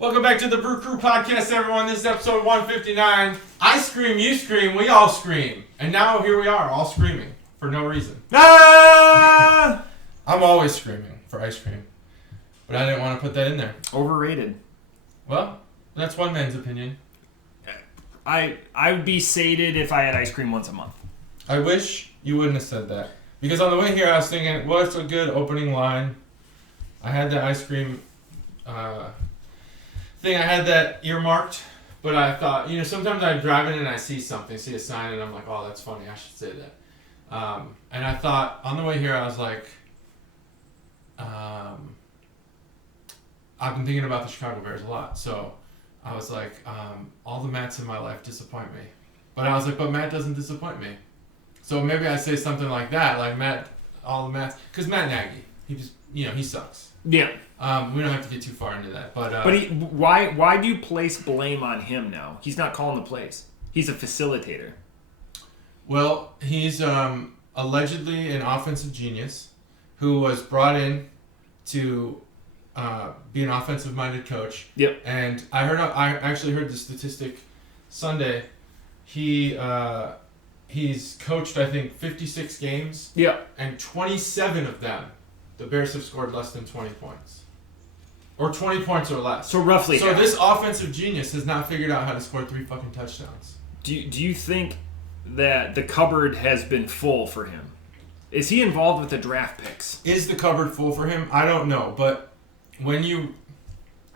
Welcome back to the Brew Crew Podcast, everyone. This is episode 159. I scream, you scream, we all scream. And now here we are, all screaming for no reason. Ah! I'm always screaming for ice cream. But I didn't want to put that in there. Overrated. Well, that's one man's opinion. I would be sated if I had ice cream once a month. I wish you wouldn't have said that. Because on the way here, I was thinking, what's a good opening line? I had the ice cream thing. I had that earmarked. But I thought, sometimes I drive in and I see something, see a sign, and I'm like, oh, that's funny. I should say that. And I thought, on the way here, I was like, I've been thinking about the Chicago Bears a lot. So I was like, all the Matts in my life disappoint me. But I was like, but Matt doesn't disappoint me. So maybe I say something like that, like Matt, all the Matts. Because Matt Nagy, he just, he sucks. Yeah. We don't have to get too far into that. But why do you place blame on him now? He's not calling the plays. He's a facilitator. Well, he's allegedly an offensive genius who was brought in to be an offensive-minded coach. Yep. And I actually heard the statistic Sunday. He's coached, I think, 56 games. Yep. And 27 of them, the Bears have scored less than 20 points. Or 20 points or less. So roughly. So this offensive genius has not figured out how to score 3 fucking touchdowns. Do you think that the cupboard has been full for him? Is he involved with the draft picks? Is the cupboard full for him? I don't know. But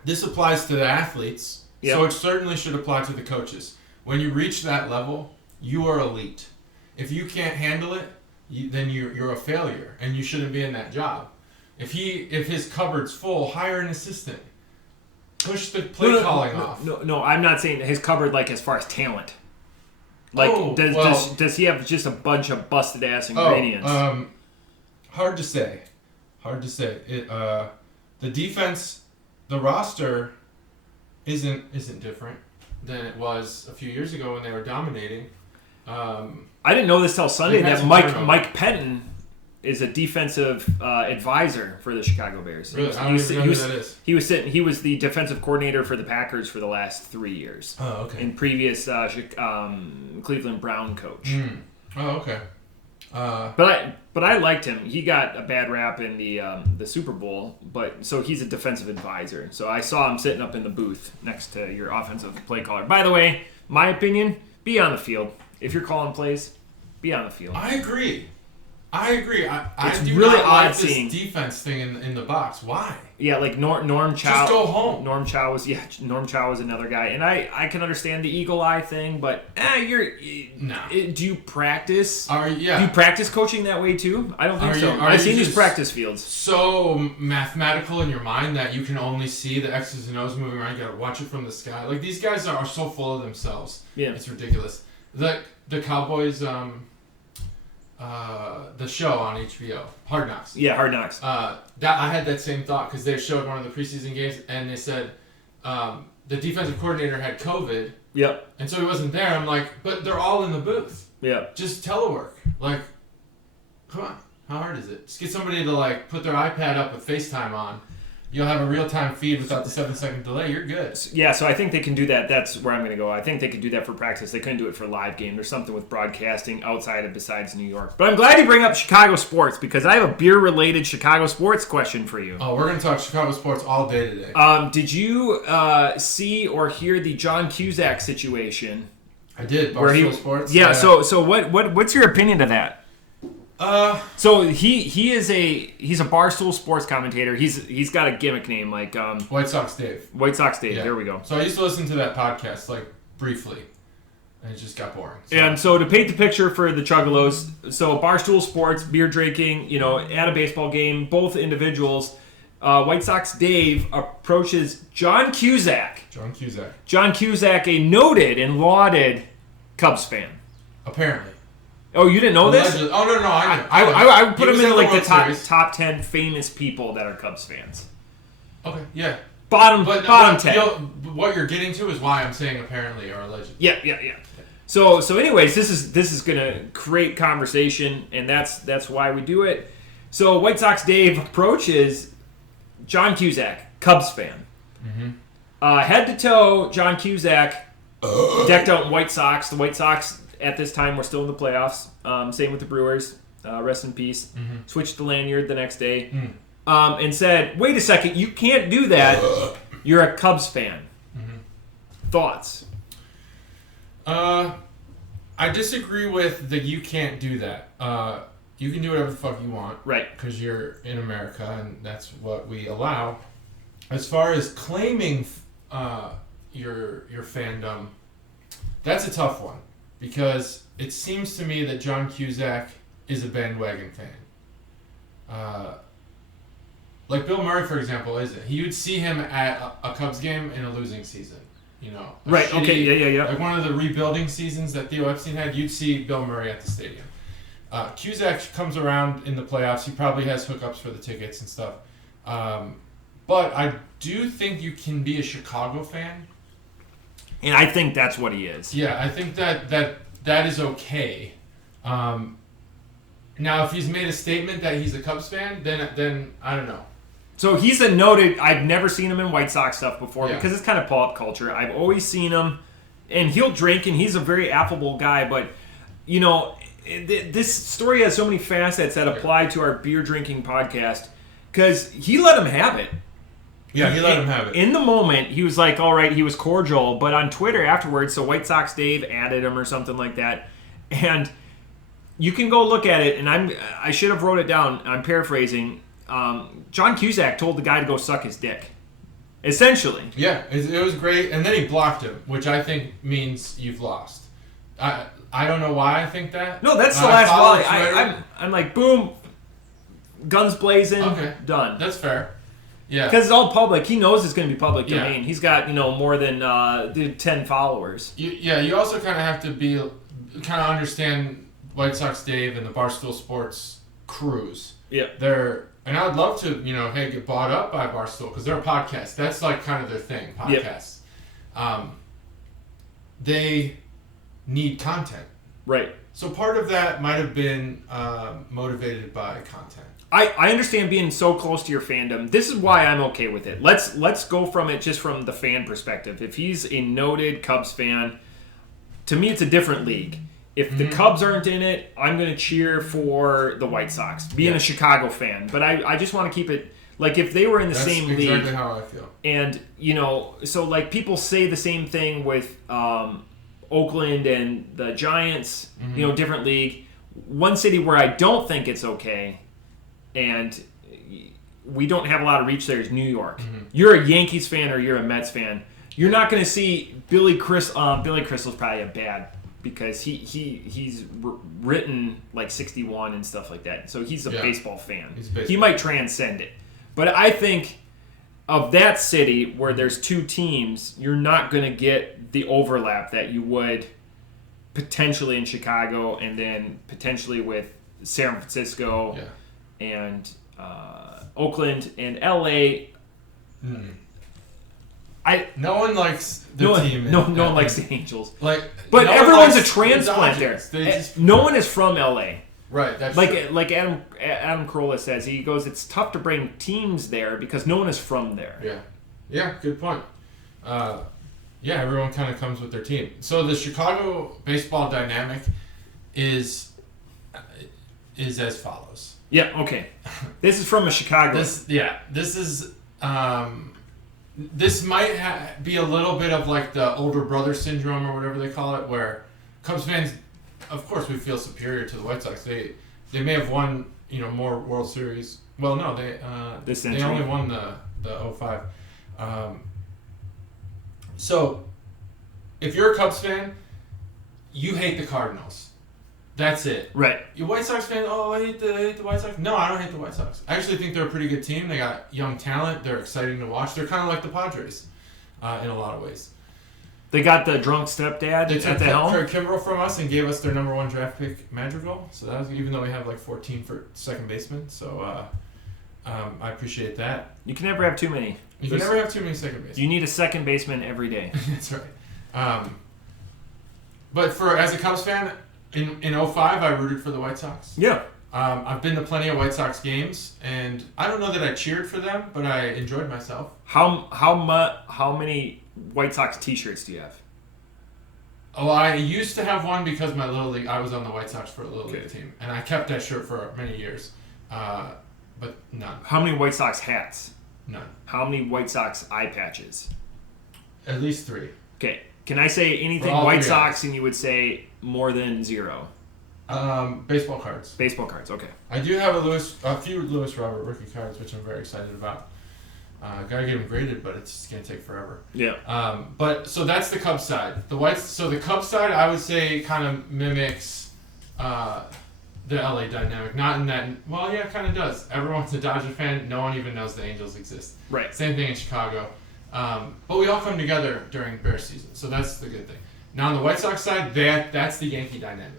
this applies to the athletes, yep. So it certainly should apply to the coaches. When you reach that level, you are elite. If you can't handle it, then you're a failure, and you shouldn't be in that job. If his cupboard's full, hire an assistant. Push the play calling off. No, I'm not saying his cupboard like as far as talent. Like, does he have just a bunch of busted ass ingredients? Hard to say. The defense, the roster, isn't different than it was a few years ago when they were dominating. I didn't know this till Sunday that Mike Pettin is a defensive advisor for the Chicago Bears. Really? I don't even know who that is. He was the defensive coordinator for the Packers for the last 3 years. Oh, okay. And previous Cleveland Brown coach. Oh, okay. But I liked him. He got a bad rap in the Super Bowl, so he's a defensive advisor. So I saw him sitting up in the booth next to your offensive play caller. By the way, my opinion: be on the field. If you're calling plays, be on the field. I agree. I do really not odd like seeing this defense thing in the box. Why? Yeah, like Norm Chow. Just go home. Norm Chow was another guy, and I can understand the eagle eye thing, but do you practice? Do you practice coaching that way too? I don't think so. I've seen these practice fields. So mathematical in your mind that you can only see the X's and O's moving around. You gotta watch it from the sky. Like, these guys are so full of themselves. Yeah, it's ridiculous. The Cowboys. The show on HBO, Hard Knocks. Yeah, Hard Knocks. I had that same thought because they showed one of the preseason games and they said the defensive coordinator had COVID. Yep. And so he wasn't there. I'm like, but they're all in the booth. Yeah. Just telework. Like, come on, how hard is it? Just get somebody to put their iPad up with FaceTime on. You'll have a real-time feed without the 7-second delay. You're good. Yeah, so I think they can do that. That's where I'm going to go. I think they could do that for practice. They couldn't do it for live game. There's something with broadcasting outside of besides New York. But I'm glad you bring up Chicago sports because I have a beer-related Chicago sports question for you. Oh, we're going to talk Chicago sports all day today. Did you see or hear the John Cusack situation? I did. Barstool Sports. Yeah. So what's your opinion of that? So he's a Barstool Sports commentator. He's got a gimmick name like White Sox Dave. White Sox Dave. Yeah. There we go. So I used to listen to that podcast briefly, and it just got boring. So. And so to paint the picture for the Chuggalos, so Barstool Sports, beer drinking, at a baseball game, both individuals. White Sox Dave approaches John Cusack. John Cusack, a noted and lauded Cubs fan. Apparently. Oh, you didn't know this? Oh, no, I would put him in the top 10 famous people that are Cubs fans. Okay, yeah. Bottom 10. What you're getting to is why I'm saying apparently or allegedly. Yeah. So anyways, this is going to create conversation, and that's why we do it. So White Sox Dave approaches John Cusack, Cubs fan. Mm-hmm. Head to toe, John Cusack decked out in white socks. The White Sox at this time were still in the playoffs. Same with the Brewers. Rest in peace. Switched the lanyard the next day. And said, wait a second, you can't do that. You're a Cubs fan. Thoughts? I disagree with the you can't do that. You can do whatever the fuck you want. Right. Because you're in America, and that's what we allow. As far as claiming your fandom, that's a tough one. Because it seems to me that John Cusack is a bandwagon fan. Like Bill Murray, for example, isn't. He would see him at a Cubs game in a losing season. You know, right? Shitty, Okay, yeah. Like one of the rebuilding seasons that Theo Epstein had, you'd see Bill Murray at the stadium. Cusack comes around in the playoffs. He probably has hookups for the tickets and stuff. But I do think you can be a Chicago fan. And I think that's what he is. Yeah, I think that is okay. Now, if he's made a statement that he's a Cubs fan, then I don't know. So he's a noted. I've never seen him in White Sox stuff before because it's kind of pop culture. I've always seen him, and he'll drink, and he's a very affable guy. But you know, this story has so many facets that apply to our beer drinking podcast because he let him have it. Yeah, he let him have it. In the moment, he was like, all right, he was cordial. But on Twitter afterwards, so White Sox Dave added him or something like that. And you can go look at it, and I should have wrote it down. I'm paraphrasing. John Cusack told the guy to go suck his dick. Essentially. Yeah, it was great. And then he blocked him, which I think means you've lost. I don't know why I think that. No, that's the last volley. I'm like, boom, guns blazing, done. That's fair. Yeah. Because it's all public. He knows it's going to be public domain. He's got, more than 10 followers. You also kind of have to understand White Sox Dave and the Barstool Sports crews. Yeah. And I'd love to, get bought up by Barstool because they're a podcast. That's like kind of their thing, podcasts. Yep. They need content. Right. So part of that might have been motivated by content. I understand being so close to your fandom. This is why I'm okay with it. Let's go from it just from the fan perspective. If he's a noted Cubs fan, to me it's a different league. If the Cubs aren't in it, I'm going to cheer for the White Sox, being a Chicago fan. But I just want to keep it, like if they were in the same league. That's exactly how I feel. And, so like people say the same thing with Oakland and the Giants, different league. One city where I don't think it's okay, and we don't have a lot of reach there, is New York. You're a Yankees fan or you're a Mets fan. You're not going to see Billy Crystal's probably a bad, because he's written like 61 and stuff like that. So he's a baseball fan. He might transcend it. But I think of that city where there's two teams, you're not going to get the overlap that you would potentially in Chicago and then potentially with San Francisco and Oakland and LA. No one likes the team. No one likes the Angels. But everyone's a transplant there. No one is from LA. Right. That's like Adam Carolla says. He goes, it's tough to bring teams there because no one is from there. Yeah. Yeah. Good point. Everyone kind of comes with their team. So the Chicago baseball dynamic is as follows. Yeah. Okay. This is from a Chicago. This is. This might be a little bit of like the older brother syndrome or whatever they call it, where Cubs fans, of course, we feel superior to the White Sox. They may have won, more World Series. Well, no, they only won the 05. So, if you're a Cubs fan, you hate the Cardinals. That's it. Right. You White Sox fan, I hate the White Sox. No, I don't hate the White Sox. I actually think they're a pretty good team. They got young talent. They're exciting to watch. They're kind of like the Padres in a lot of ways. They got the drunk stepdad at the helm. They took Kimbrel from us and gave us their number 1 draft pick, Madrigal. So that was, even though we have like 14 for second baseman. So I appreciate that. You can never have too many. You can never have too many second basemen. You need a second baseman every day. That's right. But as a Cubs fan, in 05, I rooted for the White Sox. Yeah. I've been to plenty of White Sox games, and I don't know that I cheered for them, but I enjoyed myself. How many White Sox T-shirts do you have? Oh, I used to have one because my Little League, I was on the White Sox for a Little League team, and I kept that shirt for many years, but none. How many White Sox hats? None. How many White Sox eye patches? At least 3. Okay. Can I say anything White Sox and you would say more than 0? Baseball cards. Baseball cards, okay. I do have a few Lewis Robert rookie cards, which I'm very excited about. Gotta get them graded, but it's just gonna take forever. Yeah. But so that's the Cubs side. So the Cubs side, I would say, kind of mimics the LA dynamic. Not in that. Well, yeah, it kind of does. Everyone's a Dodger fan. No one even knows the Angels exist. Right. Same thing in Chicago. But we all come together during Bears season, so that's the good thing. Now on the White Sox side, that's the Yankee dynamic.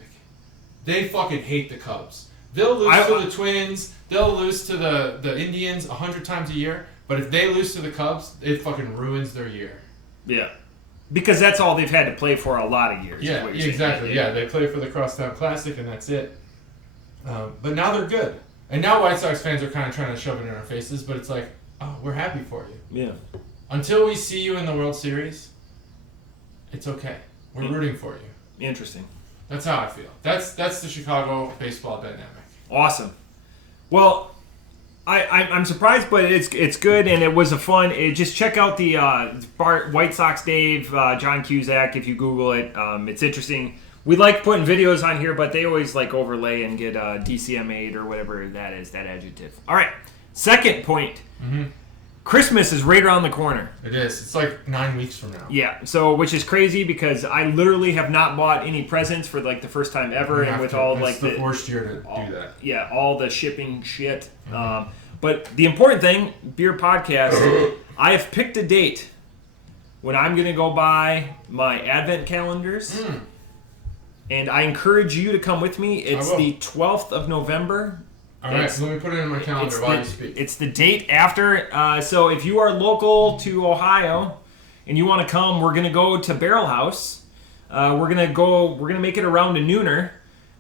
They fucking hate the Cubs. They'll lose to the Twins. They'll lose to the Indians 100 times a year. But if they lose to the Cubs, it fucking ruins their year. Yeah. Because that's all they've had to play for a lot of years. Yeah, exactly. Yeah, they play for the Crosstown Classic, and that's it. But now they're good. And now White Sox fans are kind of trying to shove it in our faces, but it's like, oh, we're happy for you. Yeah. Until we see you in the World Series, it's okay. We're rooting for you. Interesting. That's how I feel. That's the Chicago baseball dynamic. Awesome. Well, I'm surprised, but it's good, and it was a fun. Just check out the White Sox Dave, John Cusack, if you Google it. It's interesting. We like putting videos on here, but they always like overlay and get DCMA'd or whatever that is, that adjective. All right. Second point. Mm-hmm. Christmas is right around the corner. It is. It's like 9 weeks from now. Yeah, so which is crazy because I literally have not bought any presents for like the first time ever, and with all like the first year to do that. Yeah, all the shipping shit. Mm-hmm. But the important thing, Beer Podcast, I have picked a date when I'm going to go buy my Advent calendars, and I encourage you to come with me. It's the 12th of November. All right, so let me put it in my calendar while you speak. It's the date after. So if you are local to Ohio and you want to come, we're going to go to Barrel House. We're going to make it around a nooner.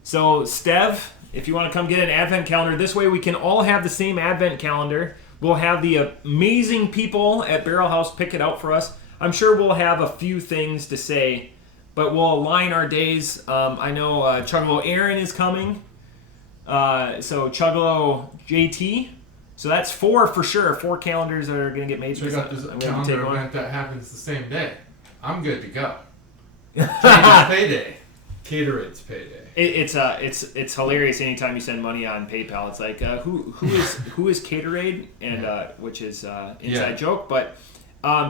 So Stev, if you want to come get an Advent calendar, this way we can all have the same Advent calendar. We'll have the amazing people at Barrel House pick it out for us. I'm sure we'll have a few things to say, but we'll align our days. I know Chuggalo Aaron is coming. So Chuggalo JT. So that's 4 for sure. 4 calendars that are going to get made. So we got this calendar event that happens the same day. I'm good to go. Change payday. Catorade's payday. It's hilarious anytime you send money on PayPal. It's like who is Catorade, and which is inside joke. But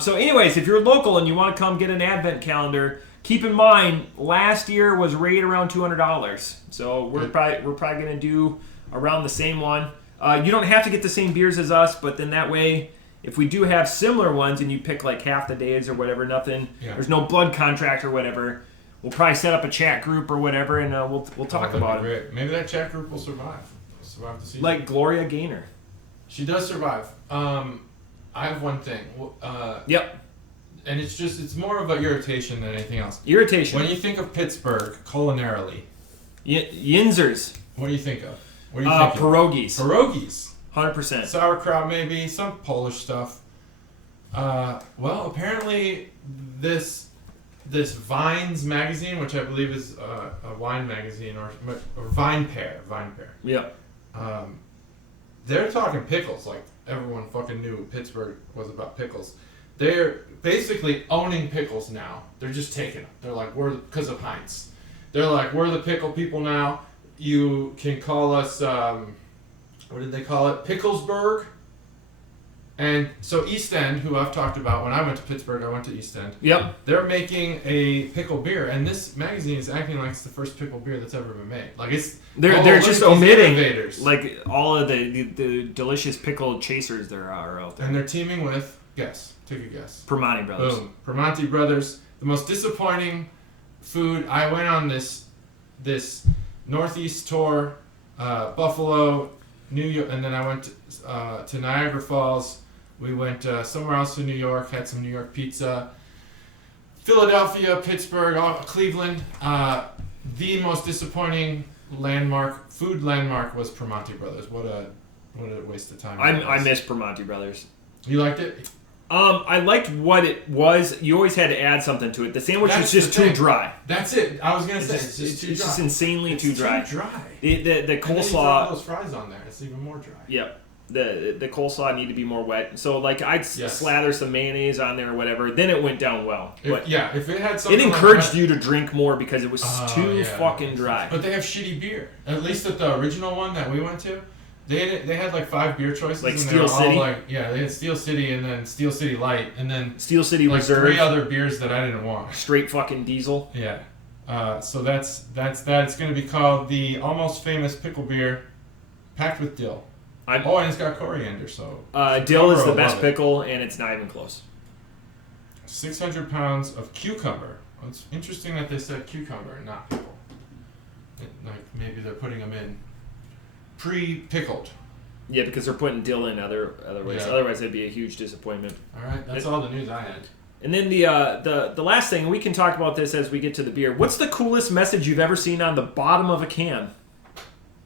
so anyways, if you're local and you want to come get an Advent calendar, keep in mind last year was right around $200. So we're probably going to do around the same one. You don't have to get the same beers as us, but then that way, if we do have similar ones and you pick like half the days or whatever, there's no blood contract or whatever. We'll probably set up a chat group or whatever, and we'll talk about it. Maybe that chat group will survive. Survive the season. Like Gloria Gaynor. She does survive. I have one thing. Yep. And it's more of an irritation than anything else. Irritation. When you think of Pittsburgh culinarily, Yinzers. What do you think of? What do you think? Pierogies. Pierogies. 100%. Sauerkraut, maybe some Polish stuff. Well, apparently this Vines magazine, which I believe is a wine magazine or Vine Pair. Yep. They're talking pickles. Like everyone fucking knew Pittsburgh was about pickles. They're basically owning pickles now. They're just taking them. They're like, because of Heinz. They're like, we're the pickle people now. You can call us, what did they call it? Picklesburg. And so East End, who I've talked about, when I went to Pittsburgh, I went to East End. Yep. They're making a pickle beer, and this magazine is acting like it's the first pickle beer that's ever been made. Like they're just omitting like all of the delicious pickle chasers there are out there. And they're teaming with, take a guess. Primanti Brothers. Boom. Primanti Brothers. The most disappointing food. I went on this Northeast tour, Buffalo, New York, and then I went to Niagara Falls. We went somewhere else in New York, had some New York pizza. Philadelphia, Pittsburgh, Cleveland. The most disappointing food landmark was Primanti Brothers. What a waste of time. I miss Primanti Brothers. You liked it? I liked what it was. You always had to add something to it. The sandwich was just too dry. That's it. I was gonna say it's just insanely too dry. Too dry. The coleslaw. And then you throw those fries on there. It's even more dry. Yep. The coleslaw need to be more wet. So like I'd slather some mayonnaise on there or whatever. Then it went down well. If it had something. It encouraged you to drink more because it was too fucking dry. But they have shitty beer. At least at the original one that we went to. They had like 5 beer choices. Like and Steel they were City? all like, they had Steel City and then Steel City Light and then Steel City like Reserve. 3 other beers that I didn't want. Straight fucking diesel. Yeah. So that's that. It's going to be called the Almost Famous Pickle Beer, packed with dill. And it's got coriander. So dill is the best pickle, and it's not even close. 600 pounds of cucumber. Well, it's interesting that they said cucumber and not pickle. Like maybe they're putting them in pre-pickled. Yeah, because they're putting dill in other ways. Yeah. Otherwise, it'd be a huge disappointment. All right, that's all the news I had. And then the last thing, we can talk about this as we get to the beer. What's the coolest message you've ever seen on the bottom of a can?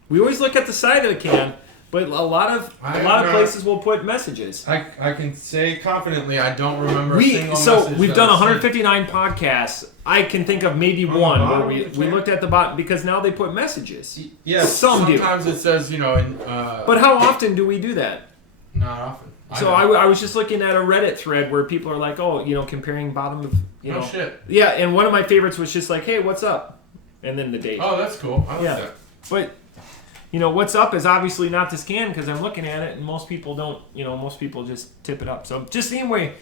We always look at the side of the can, but a lot of places will put messages. I can say confidently I don't remember a single message. We've done 159 podcasts. I can think of maybe one where we looked at the bottom because now they put messages. Yes, sometimes it says, but how often do we do that? Not often. So I was just looking at a Reddit thread where people are like, comparing bottom of, Oh, shit. Yeah, and one of my favorites was just like, hey, what's up? And then the date. Oh, that's cool. I like that. But, what's up is obviously not this can because I'm looking at it and most people don't, most people just tip it up. So just anyway,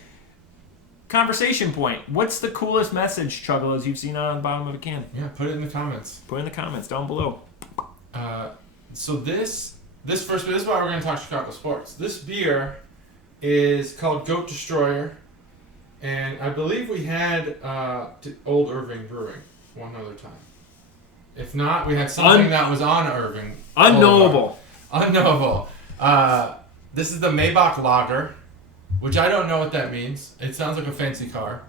conversation point. What's the coolest message, Chuggalos, you've seen on the bottom of a can? Yeah, put it in the comments. Put it in the comments down below. So this is why we're going to talk Chicago sports. This beer is called Goat Destroyer, and I believe we had Old Irving Brewing one other time. If not, we had something that was on Irving. Unknowable. This is the Maybach Lager, which I don't know what that means. It sounds like a fancy car.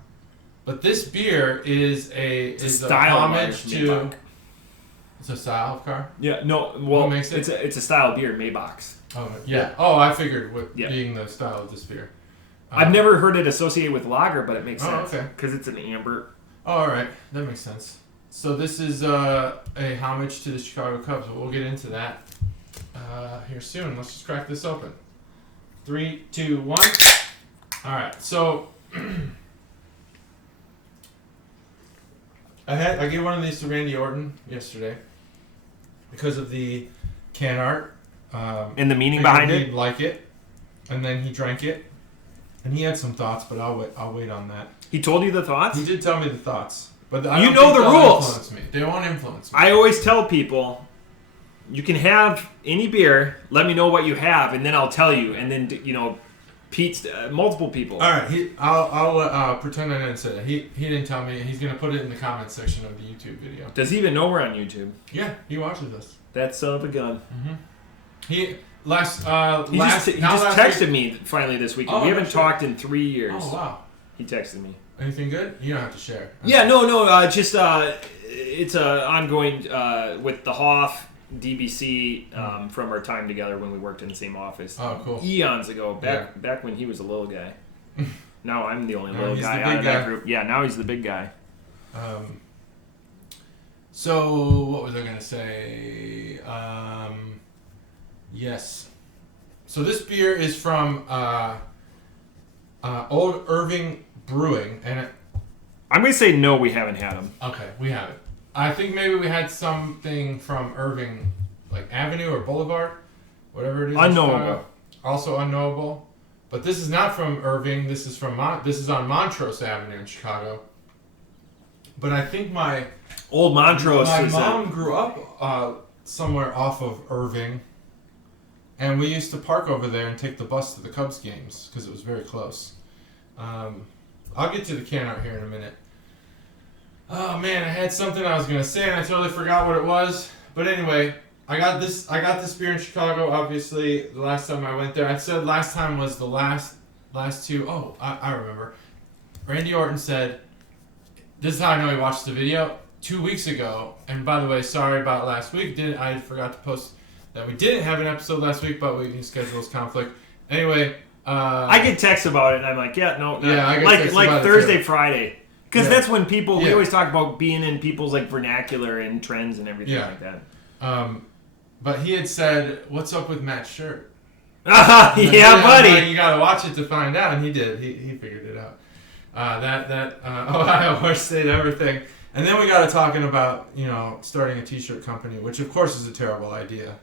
But this beer is a homage to... Maybach. It's a style of car? Yeah, no, well, What makes it? It's a style beer, Maybach's. Oh, yeah. Oh, I figured being the style of this beer. I've never heard it associated with lager, but it makes sense. Oh, okay. Because it's an amber. Oh, all right. That makes sense. So this is a homage to the Chicago Cubs, but we'll get into that here soon. Let's just crack this open. 3, 2, 1. All right. So I gave one of these to Randy Orton yesterday because of the can art. And the meaning behind it? He'd like it, and then he drank it, and he had some thoughts, but I'll wait on that. He told you the thoughts? He did tell me the thoughts, but you know the rules. Influence me. They won't influence me. I always tell people, you can have any beer. Let me know what you have, and then I'll tell you. And then Pete's multiple people. All right, I'll pretend I didn't say that. He didn't tell me. He's gonna put it in the comments section of the YouTube video. Does he even know we're on YouTube? Yeah, he watches us. That son of a gun. Mm-hmm. He just texted me finally this weekend. We haven't talked in 3 years. Oh wow. He texted me. Anything good? You don't have to share. Yeah, no. Just it's ongoing with the Hoff DBC from our time together when we worked in the same office. Oh, cool. Eons ago, back when he was a little guy. Now I'm the only little guy out of that group. Yeah, now he's the big guy. So what was I gonna say? Yes. So this beer is from Old Irving Brewing, and I'm gonna say no. We haven't had them. Okay, we haven't. I think maybe we had something from Irving, like Avenue or Boulevard, whatever it is. Unknowable. Also unknowable. But this is not from Irving. This is from this is on Montrose Avenue in Chicago. But I think my Montrose. My mom grew up somewhere off of Irving, and we used to park over there and take the bus to the Cubs games because it was very close. I'll get to the can art here in a minute. Oh man, I had something I was gonna say and I totally forgot what it was. But anyway, I got this beer in Chicago. Obviously, the last time I went there, I said last time was the last two. Oh, I remember. Randy Orton said, "This is how I know he watched the video." 2 weeks ago. And by the way, sorry about last week. I forgot to post that we didn't have an episode last week, but we schedule's conflict. Anyway, I get texts about it, and I'm like, yeah, no, yeah, I get like Thursday, Friday, because that's when people we Yeah. always talk about being in people's like vernacular and trends and everything like that. But he had said, "What's up with Matt's shirt?" Yeah, buddy. Like, you gotta watch it to find out, and he did. He figured it out. That Ohio Horse State everything, and then we got to talking about starting a T-shirt company, which of course is a terrible idea.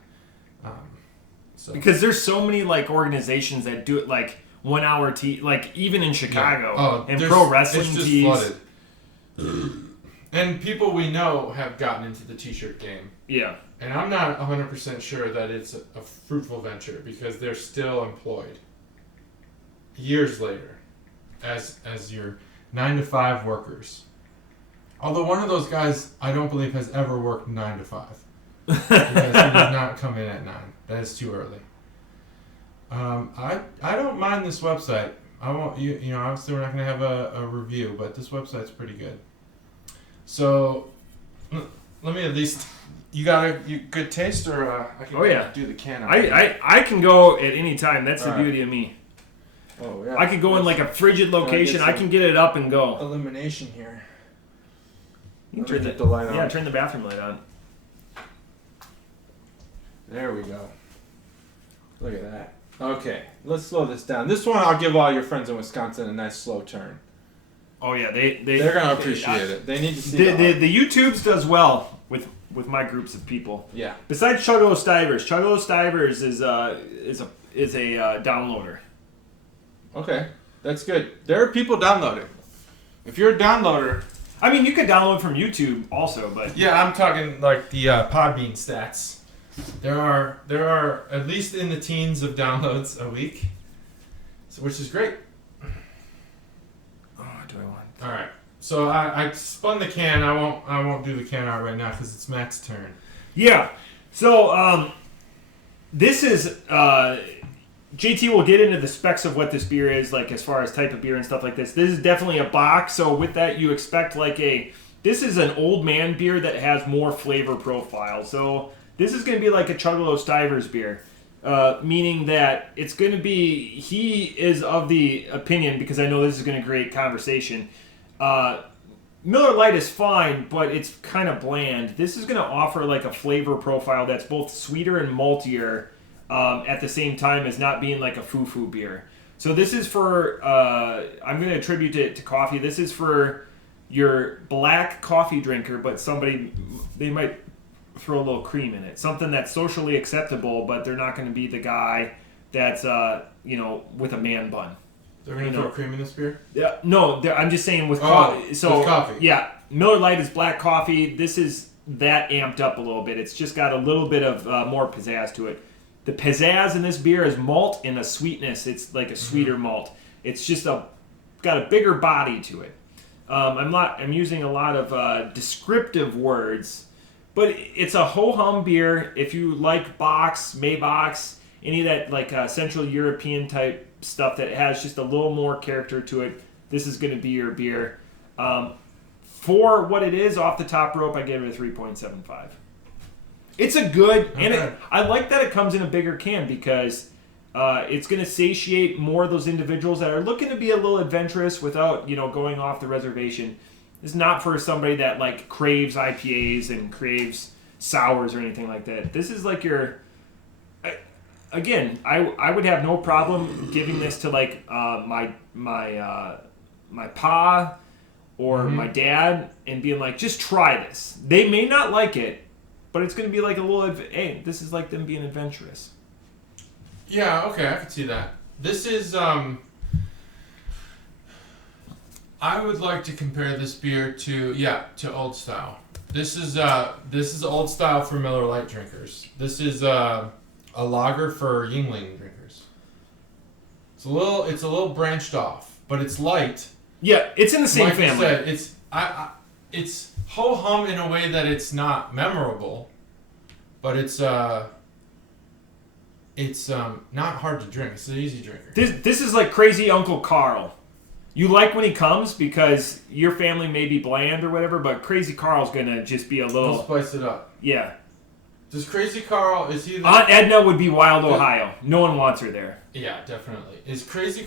Because there's so many like organizations that do it like 1 hour like even in Chicago and pro wrestling it's just tees. Flooded. And people we know have gotten into the T-shirt game. Yeah. And I'm not 100% sure that it's a fruitful venture because they're still employed years later as your 9-to-5 workers. Although one of those guys I don't believe has ever worked 9 to 5 because he does not come in at 9. That is too early. I don't mind this website. I won't. Obviously we're not going to have a review, but this website's pretty good. So let me at least. You got good taste, or I can do the can. I can go at any time. That's the beauty of me. Oh yeah. I could go in like a frigid location. I can get it up and go. Elimination here. You can turn the light on. Yeah, turn the bathroom light on. There we go. Look at that. Okay, let's slow this down. This one I'll give all your friends in Wisconsin a nice slow turn. Oh yeah, they're gonna appreciate it. They need to see the YouTube's does well with my groups of people. Yeah. Besides Chuggalos Stivers is a downloader. Okay, that's good. There are people downloading. If you're a downloader, I mean, you could download from YouTube also, but yeah, I'm talking like the Podbean stats. There are at least in the teens of downloads a week, which is great. oh, do I want? All right. So I spun the can. I won't do the can art right now because it's Matt's turn. Yeah. So this is JT will get into the specs of what this beer is, like as far as type of beer and stuff like this. This is definitely a bock. So with that, you expect this is an old man beer that has more flavor profile. So this is going to be like a Chuggalos Stivers beer. Meaning that it's going to be, he is of the opinion, because I know this is going to create conversation, Miller Lite is fine, but it's kind of bland. This is going to offer like a flavor profile that's both sweeter and maltier at the same time as not being like a foo-foo beer. So this is for, I'm going to attribute it to coffee. This is for your black coffee drinker, but they might throw a little cream in it. Something that's socially acceptable, but they're not going to be the guy that's, with a man bun. They're going to throw cream in this beer? Yeah, no, I'm just saying with coffee. So, with coffee. Yeah, Miller Lite is black coffee. This is that amped up a little bit. It's just got a little bit of more pizzazz to it. The pizzazz in this beer is malt and a sweetness. It's like a sweeter malt. It's just got a bigger body to it. I'm using a lot of descriptive words, but it's a ho-hum beer. If you like Box, Maybach's, any of that like Central European type stuff that has just a little more character to it, this is going to be your beer. For what it is, off the top rope, I give it a 3.75. It's a good, and I like that it comes in a bigger can because it's going to satiate more of those individuals that are looking to be a little adventurous without, going off the reservation. It's not for somebody that like craves IPAs and craves sours or anything like that. This is like your. Again, I would have no problem giving this to like my pa or my dad and being like, just try this. They may not like it, but it's going to be like a little. Hey, this is like them being adventurous. Yeah. Okay, I can see that. This is. I would like to compare this beer to Old Style. This is Old Style for Miller Lite drinkers. This is a lager for Yuengling drinkers. It's a little branched off, but it's light. Yeah, it's in the same like family. I said, it's ho hum in a way that it's not memorable, but it's not hard to drink. It's an easy drinker. This is like Crazy Uncle Carl. You like when he comes because your family may be bland or whatever, but Crazy Carl's gonna just be a Let's little. spice it up. Yeah. Does Crazy Carl, is he the... Aunt Edna would be Wild, Ohio. No one wants her there. Yeah, definitely. Is Crazy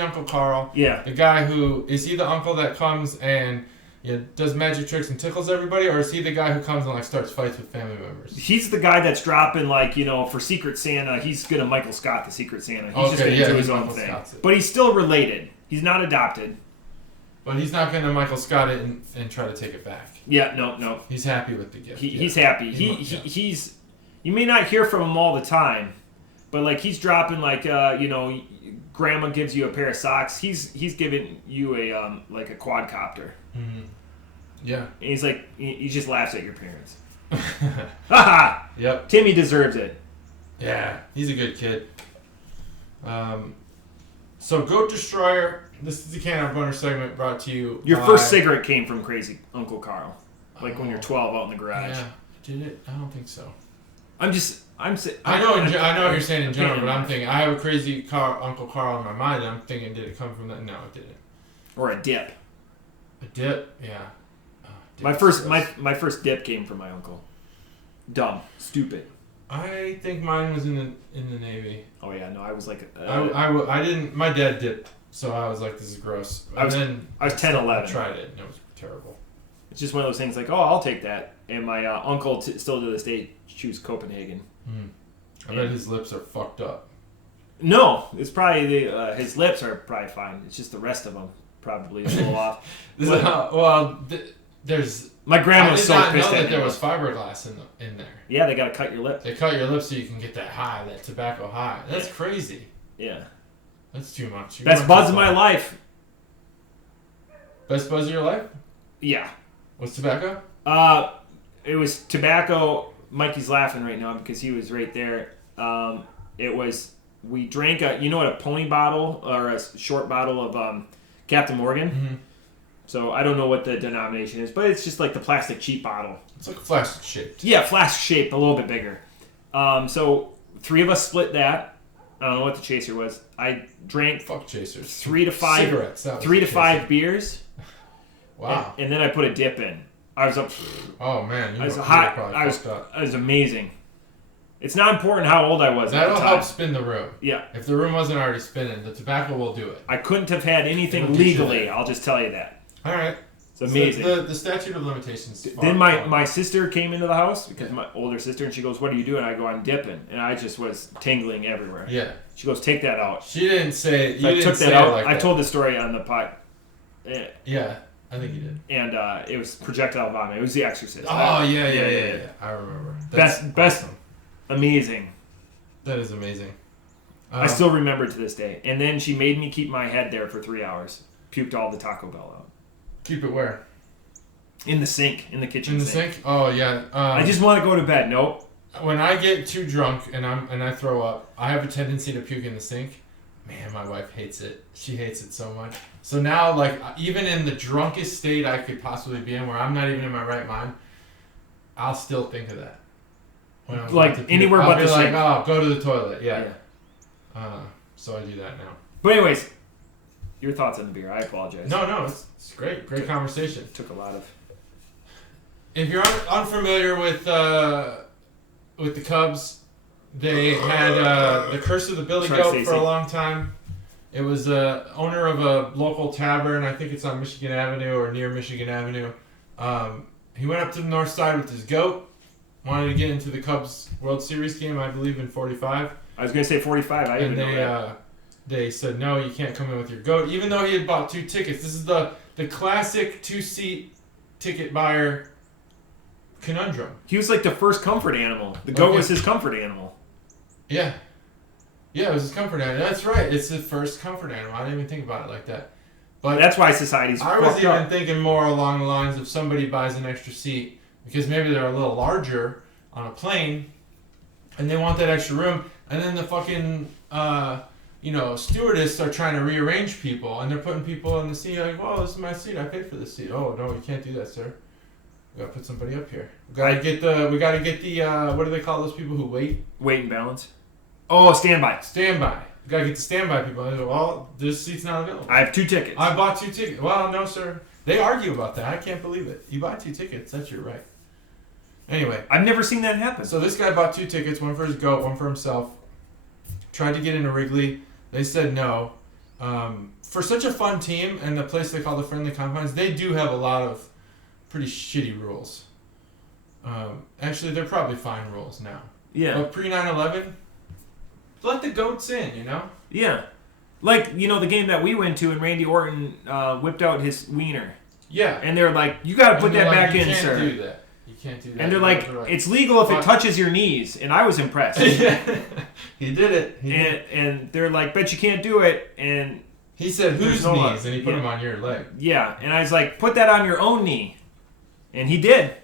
Uncle Carl, Yeah. the guy who, is he the uncle that comes and does magic tricks and tickles everybody, or is he the guy who comes and like starts fights with family members? He's the guy that's dropping for Secret Santa. He's gonna Michael Scott the Secret Santa. He's just gonna do his own thing. But he's still related. He's not adopted. But he's not gonna Michael Scott it and try to take it back. Yeah, no. He's happy with the gift. He's happy. He's. You may not hear from him all the time, but like he's dropping Grandma gives you a pair of socks. He's giving you a quadcopter. Mm-hmm. Yeah. And he's like, he just laughs at your parents. Haha. Yep. Timmy deserves it. Yeah, he's a good kid. So Goat Destroyer. This is the Can Opener segment brought to you. Your first cigarette came from Crazy Uncle Carl, when you're 12 out in the garage. Yeah. Did it? I don't think so. I know what you're saying in general, but I'm thinking I have a Crazy Uncle Carl in my mind. And I'm thinking, did it come from that? No, it didn't. Or a dip. A dip, yeah. My first dip came from my uncle. Dumb, stupid. I think mine was in the Navy. Oh yeah, no, I was like. I didn't. My dad dipped, so I was like, this is gross. I was 10, 11. I tried it, and it was terrible. It's just one of those things like, oh, I'll take that. And my uncle still to this day chews Copenhagen. I bet his lips are fucked up. No, it's probably his lips are probably fine. It's just the rest of them probably a little off. There's. My grandma was so pissed I did not know at that there was fiberglass in there. Yeah, they gotta cut your lip. They cut your lips so you can get that tobacco high. That's crazy. Yeah. That's too much. Best buzz of my life. Best buzz of your life? Yeah. What's tobacco? It was tobacco. Mikey's laughing right now because he was right there. We drank a pony bottle or a short bottle of Captain Morgan. Mm-hmm. So I don't know what the denomination is, but it's just like the plastic cheap bottle. It's like flask shaped. Yeah, flask shaped, a little bit bigger. So 3 of us split that. I don't know what the chaser was. I drank Fuck chasers. 3 to 5 cigarettes. 3 to 5 beers. Wow. And then I put a dip in. I was up. Oh man, I was hot. I was amazing. It's not important how old I was. That'll help spin the room. Yeah. If the room wasn't already spinning, the tobacco will do it. I couldn't have had anything legally. I'll just tell you that. All right. It's amazing. The statute of limitations. Then my sister came into the house because my older sister, and she goes, "What are you doing?" I go, "I'm dipping," and I just was tingling everywhere. Yeah. She goes, "Take that out." She didn't say. So I took that out. I told the story on the pod. Yeah, I think you did. And it was projectile vomit. It was The Exorcist. Oh yeah. I remember. That's best. Awesome. Amazing. That is amazing. I still remember to this day. And then she made me keep my head there for 3 hours. Puked all the Taco Bell out. Keep it where? In the sink, in the kitchen. In the sink? Oh yeah. I just want to go to bed. Nope. When I get too drunk and I throw up, I have a tendency to puke in the sink. Man, my wife hates it. She hates it so much. So now, like, even in the drunkest state I could possibly be in, where I'm not even in my right mind, I'll still think of that. When I'm like anywhere but the sink. I'll be like, oh, go to the toilet. Yeah. So I do that now. But anyways, your thoughts on the beer. I apologize. No, it's great. Great conversation. Took a lot of. If you're unfamiliar with the Cubs, they had the Curse of the Billy Goat for a long time. It was owner of a local tavern. I think it's on Michigan Avenue or near Michigan Avenue. He went up to the north side with his goat. Wanted to get into the Cubs World Series game, I believe, in 45. I was going to say 45. I didn't know that. They said, no, you can't come in with your goat, even though he had bought 2 tickets. This is the classic 2-seat ticket buyer conundrum. He was like the first comfort animal. The goat was his comfort animal. Yeah. Yeah, it was his comfort animal. That's right. It's his first comfort animal. I didn't even think about it like that. But that's why society's I was even thinking more along the lines of somebody buys an extra seat because maybe they're a little larger on a plane and they want that extra room, and then the fucking stewardess are trying to rearrange people, and they're putting people in the seat like, well, this is my seat. I paid for this seat. Oh no, you can't do that, sir. We gotta put somebody up here. We gotta get the what do they call those people who wait? Wait and balance. Oh, standby. Standby. gotta get the standby people. I go, well, this seat's not available. I have 2 tickets. I bought 2 tickets. Well, no, sir. They argue about that. I can't believe it. You bought 2 tickets. That's your right. Anyway. I've never seen that happen. So this guy bought 2 tickets, one for his goat, one for himself. Tried to get into Wrigley. They said no. For such a fun team and the place they call the Friendly Confines, they do have a lot of pretty shitty rules. Actually, they're probably fine rules now. Yeah. But pre 9/11, let the goats in, you know? Yeah. Like, the game that we went to and Randy Orton whipped out his wiener. Yeah. And they're like, you got to put that back in, sir. You can't do that. You can't do that. And they're like, it's legal if it touches your knees. And I was impressed. Yeah. He did it. And they're like, bet you can't do it. And he said, whose no knees? And he put them on your leg. Yeah. And I was like, put that on your own knee. And he did.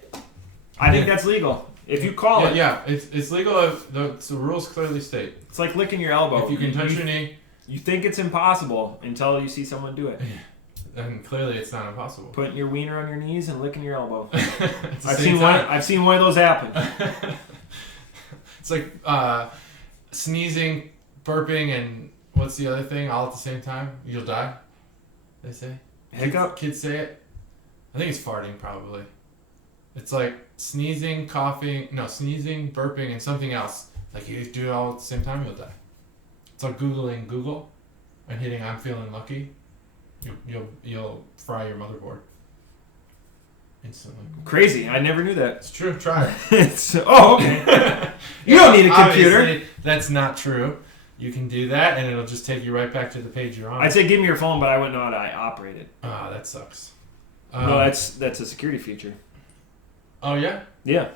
I think that's legal. If you call it. Yeah, it's legal if the rules clearly state. It's like licking your elbow. If you can touch your knee. You think it's impossible until you see someone do it. And clearly it's not impossible. Putting your wiener on your knees and licking your elbow. I've seen one of those happen. It's like sneezing, burping, and what's the other thing all at the same time? You'll die, they say. Hiccup? Kids say it. I think it's farting, probably. It's like sneezing, coughing, burping, and something else. Like you do it all at the same time, you'll die. It's like Googling Google and hitting I'm feeling lucky. You'll fry your motherboard instantly. Crazy. I never knew that. It's true. Try it. Okay. You don't need a computer. Obviously, that's not true. You can do that, and it'll just take you right back to the page you're on. I'd say give me your phone, but I wouldn't know how to operate it. Ah, that sucks. No, that's a security feature. Oh yeah. Yeah.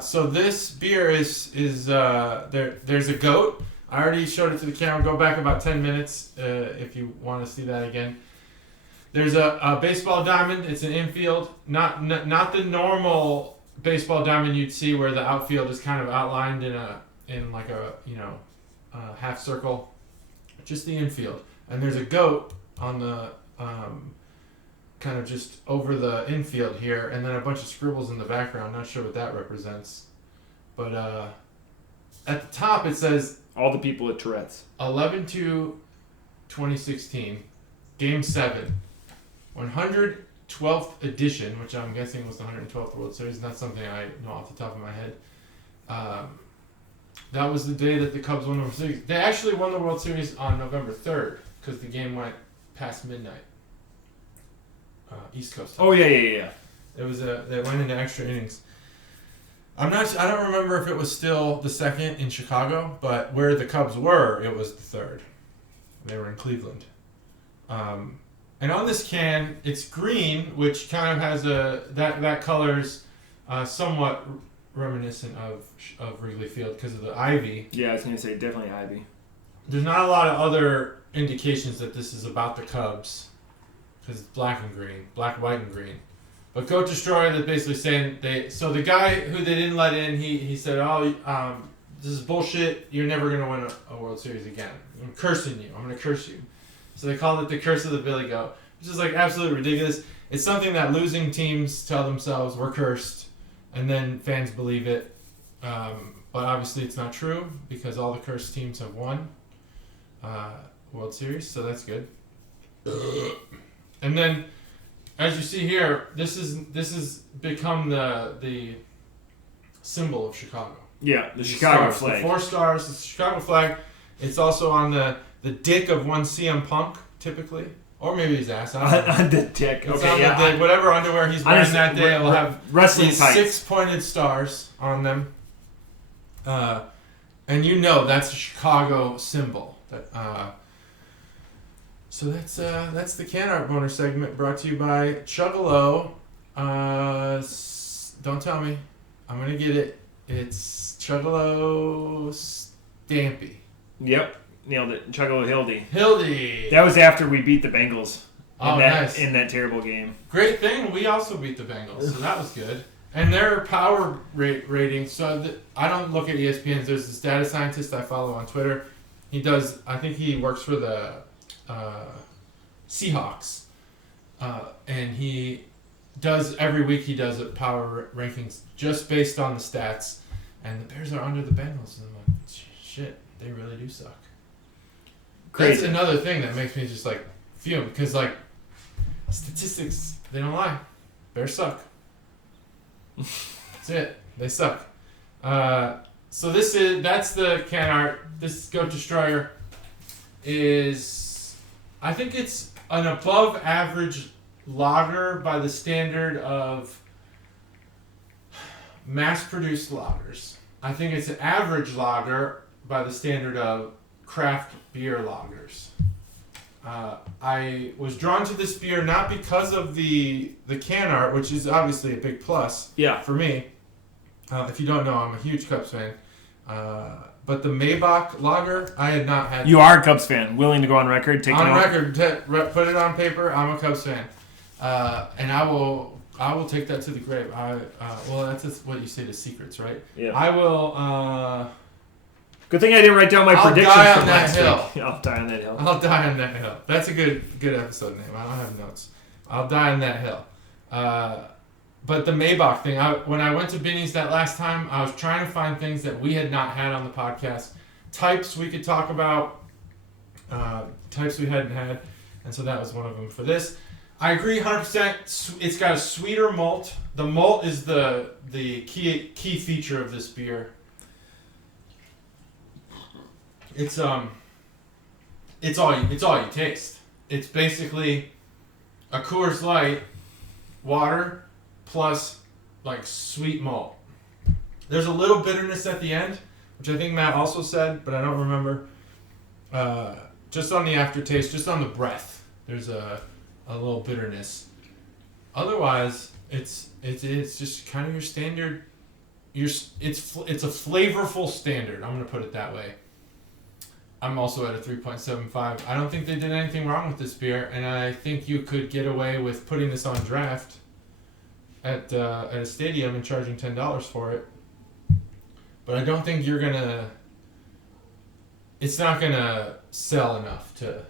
So this beer is there. There's a goat. I already showed it to the camera. Go back about 10 minutes if you want to see that again. There's a baseball diamond. It's an infield, not the normal baseball diamond you'd see where the outfield is kind of outlined in a half circle. Just the infield, and there's a goat on the kind of just over the infield here, and then a bunch of scribbles in the background. Not sure what that represents, but at the top it says. All the people at Tourette's. 11/2/2016, Game 7, 112th edition, which I'm guessing was the 112th World Series. Not something I know off the top of my head. That was the day that the Cubs won the World Series. They actually won the World Series on November 3rd because the game went past midnight. East Coast time. Oh yeah. It was they went into extra innings. I don't remember if it was still the second in Chicago, but where the Cubs were, it was the third. They were in Cleveland. And on this can, it's green, which kind of has that color's somewhat reminiscent of Wrigley Field because of the ivy. Yeah, I was gonna say definitely ivy. There's not a lot of other indications that this is about the Cubs because it's black, white, and green. But Goat Destroyer, they're basically saying so the guy who they didn't let in, he said, this is bullshit. You're never gonna win a World Series again. I'm cursing you. I'm gonna curse you. So they called it the Curse of the Billy Goat, which is like absolutely ridiculous. It's something that losing teams tell themselves we're cursed, and then fans believe it. But obviously it's not true because all the cursed teams have won World Series, so that's good. And then. As you see here, this is become the symbol of Chicago. Yeah, the Chicago flag. The 4 stars, the Chicago flag. It's also on the dick of one CM Punk, typically. Or maybe his ass. I don't know. On the dick. It's okay, on yeah. the dick. Whatever underwear he's wearing that day, it'll have wrestling these tights. 6 pointed stars on them. And that's a Chicago symbol. So that's the can art boner segment brought to you by Chuggalo. Don't tell me. I'm gonna get it. It's Chuggalo Stampy. Yep, nailed it. Chuggalo Hildy. That was after we beat the Bengals. Nice. In that terrible game. Great thing. We also beat the Bengals, so that was good. And their power rating. So I don't look at ESPN. There's this data scientist I follow on Twitter. He does. I think he works for the Seahawks, and he does every week. He does power rankings just based on the stats, and the Bears are under the Bengals. And I'm like, shit, they really do suck. Crazy. That's another thing that makes me just like fume because like statistics, they don't lie. Bears suck. That's it. They suck. So that's the can art. This Goat Destroyer is, I think it's an above average lager by the standard of mass produced lagers. I think it's an average lager by the standard of craft beer lagers. I was drawn to this beer not because of the can art, which is obviously a big plus for me. If you don't know, I'm a huge Cubs fan. But the Maybach lager, I had not had. You are a Cubs fan. Willing to go on record? Put it on paper. I'm a Cubs fan, and I will take that to the grave. Well, that's just what you say to secrets, right? Yeah. I will. Good thing I didn't write down my predictions from last week. I'll die on that hill. I'll die on that hill. That's a good episode name. I don't have notes. I'll die on that hill. But the Maybach thing, when I went to Binny's that last time, I was trying to find things that we had not had on the podcast. Types we could talk about. Types we hadn't had. And so that was one of them for this. I agree 100%. It's got a sweeter malt. The malt is the key feature of this beer. It's all you taste. It's basically a Coors Light, water, plus like sweet malt. There's a little bitterness at the end, which I think Matt also said, but I don't remember. Just on the aftertaste, just on the breath, there's a little bitterness. Otherwise, it's just kind of your standard. It's a flavorful standard. I'm gonna put it that way. I'm also at a 3.75. I don't think they did anything wrong with this beer, and I think you could get away with putting this on draft at a stadium and charging $10 for it. But I don't think you're gonna. It's not gonna sell enough to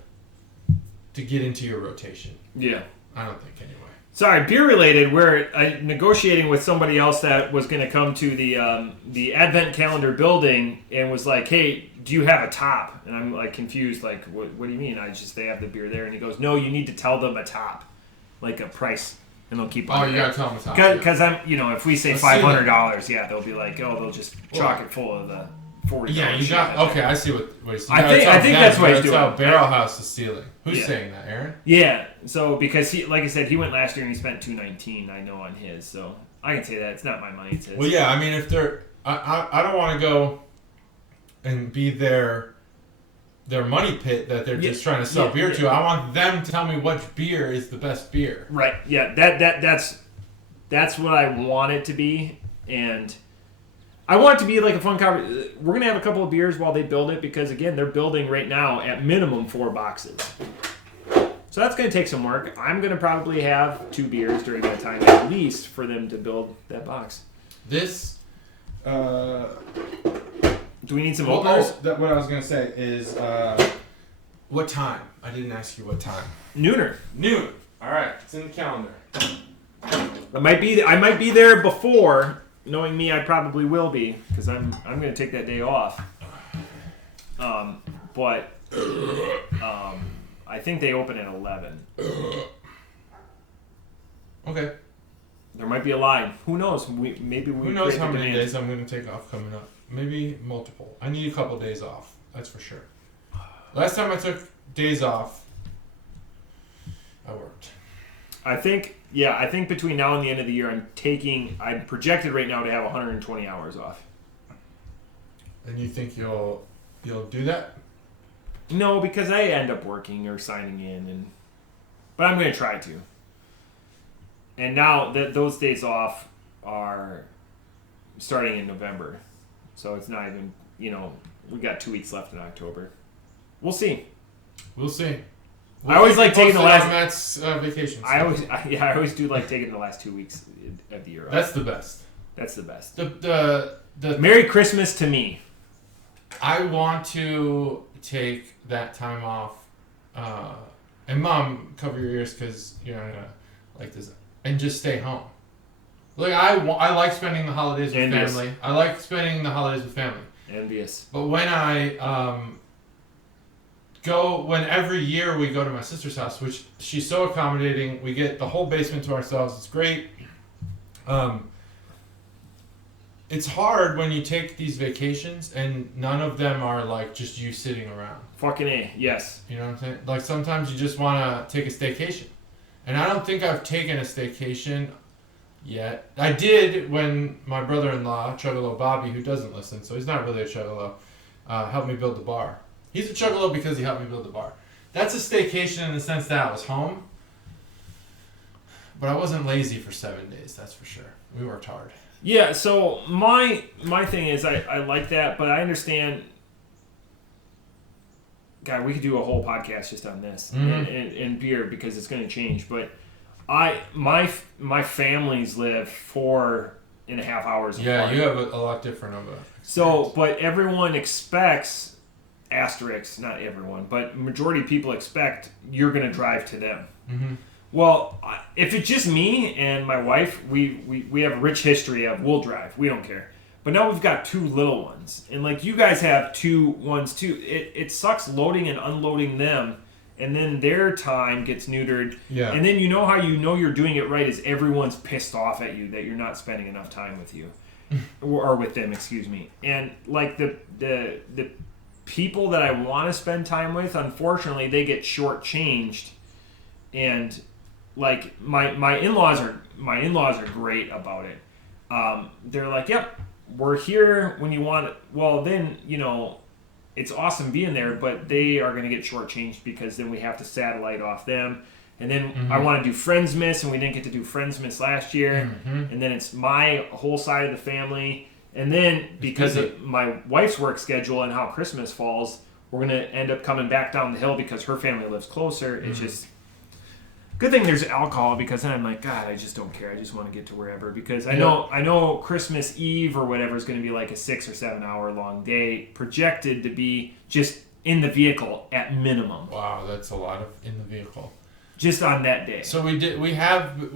get into your rotation. Yeah, I don't think anyway. Sorry, beer related. We're negotiating with somebody else that was going to come to the Advent calendar building and was like, "Hey, do you have a top?" And I'm like confused, like, "What do you mean?" They have the beer there, and he goes, "No, you need to tell them a top, like a price, and they'll keep." Oh, you gotta tell them a top. Because I'm, if we say $500, yeah, they'll be like, "Oh, they'll just chalk it full of the $40." Yeah, you got. Okay, I see what he's doing. I think that's what he's doing. That's how Barrel House is stealing. Who's saying that, Aaron? Yeah. So because he, like I said, he went last year and he spent $219. I know on his, so I can say that it's not my money. It's his. Well, yeah. I mean, if they're, I don't want to go and be their money pit that they're just trying to sell beer to. I want them to tell me which beer is the best beer. Right. Yeah. That's what I want it to be, and I want it to be like a fun conversation. We're going to have a couple of beers while they build it because, again, they're building right now at minimum 4 boxes. So that's going to take some work. I'm going to probably have 2 beers during that time at least for them to build that box. This, do we need some openers? What I was going to say is, what time? I didn't ask you what time. Nooner. Noon. All right. It's in the calendar. I might be there before. Knowing me, I probably will be because I'm going to take that day off. But I think they open at 11. Okay. There might be a line. Who knows? Who knows how many days I'm going to take off coming up? Maybe multiple. I need a couple days off. That's for sure. Last time I took days off, I worked. I think between now and the end of the year, I'm projected right now to have 120 hours off. And you think you'll do that? No, because I end up working or signing in, but I'm going to try to. And now those days off are starting in November, so it's not even, we got 2 weeks left in October. We'll see. I always like taking the last. Matt's vacations. I always do like taking the last 2 weeks of the year off. That's the best. The Merry Christmas to me. I want to take that time off, and Mom, cover your ears because you're not gonna like this, and just stay home. Like I like spending the holidays with family. I like spending the holidays with family. Envious. But when I when every year we go to my sister's house, which she's so accommodating. We get the whole basement to ourselves. It's great. It's hard when you take these vacations and none of them are like just you sitting around. Fucking A, yes. You know what I'm saying? Like sometimes you just want to take a staycation. And I don't think I've taken a staycation yet. I did when my brother-in-law, Chuggalo Bobby, who doesn't listen, so he's not really a Chuggalo, helped me build the bar. He's a Chuggalo because he helped me build the bar. That's a staycation in the sense that I was home, but I wasn't lazy for 7 days, that's for sure. We worked hard. Yeah, so my thing is I like that, but I understand. God, we could do a whole podcast just on this and beer because it's going to change. But my families live 4.5 hours apart. Yeah, you have a lot different of a. So, but everyone expects, asterisk, not everyone, but majority of people expect you're going to drive to them. Mm-hmm. Well, if it's just me and my wife, we have a rich history of we'll drive. We don't care. But now we've got 2 little ones. And like you guys have 2 ones too. It sucks loading and unloading them. And then their time gets neutered. Yeah. And then you know how you know you're doing it right is everyone's pissed off at you that you're not spending enough time with you. or with them, excuse me. And like the people that I want to spend time with, unfortunately, they get shortchanged. And like my in-laws are great about it. They're like, yep, we're here when you want it. Well, then, you know, it's awesome being there, but they are going to get shortchanged because then we have to satellite off them. And then I want to do Friendsmas, and we didn't get to do Friendsmas last year. Mm-hmm. And then it's my whole side of the family. And then because of my wife's work schedule and how Christmas falls, we're going to end up coming back down the hill because her family lives closer. It's just... Good thing there's alcohol because then I'm like, God, I just don't care. I just want to get to wherever because I know Christmas Eve or whatever is going to be like a 6 or 7 hour long day projected to be just in the vehicle at minimum. Wow, that's a lot of in the vehicle. Just on that day. So we have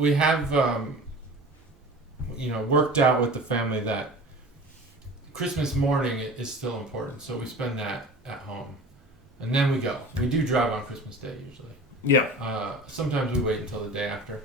worked out with the family that Christmas morning is still important. So we spend that at home, and then we go. We do drive on Christmas Day usually. Yeah. Sometimes we wait until the day after.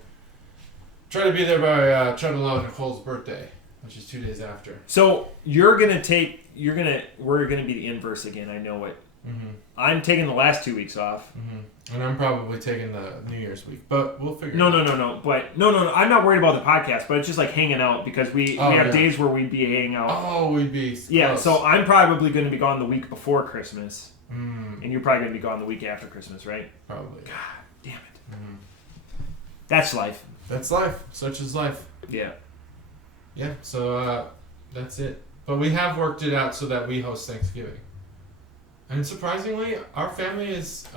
Try to be there by Chuggalo and Nicole's birthday, which is 2 days after. So we're gonna be the inverse again. I know it. Mm-hmm. I'm taking the last 2 weeks off. Mm-hmm. And I'm probably taking the New Year's week, but we'll figure. No. But no. I'm not worried about the podcast, but it's just like hanging out because we have days where we'd be hanging out. Oh, we'd be. Yeah. Close. So I'm probably going to be gone the week before Christmas. And you're probably going to be gone the week after Christmas, right? Probably. God damn it. Mm-hmm. That's life. That's life. Such is life. Yeah. Yeah, so that's it. But we have worked it out so that we host Thanksgiving. And surprisingly, our family is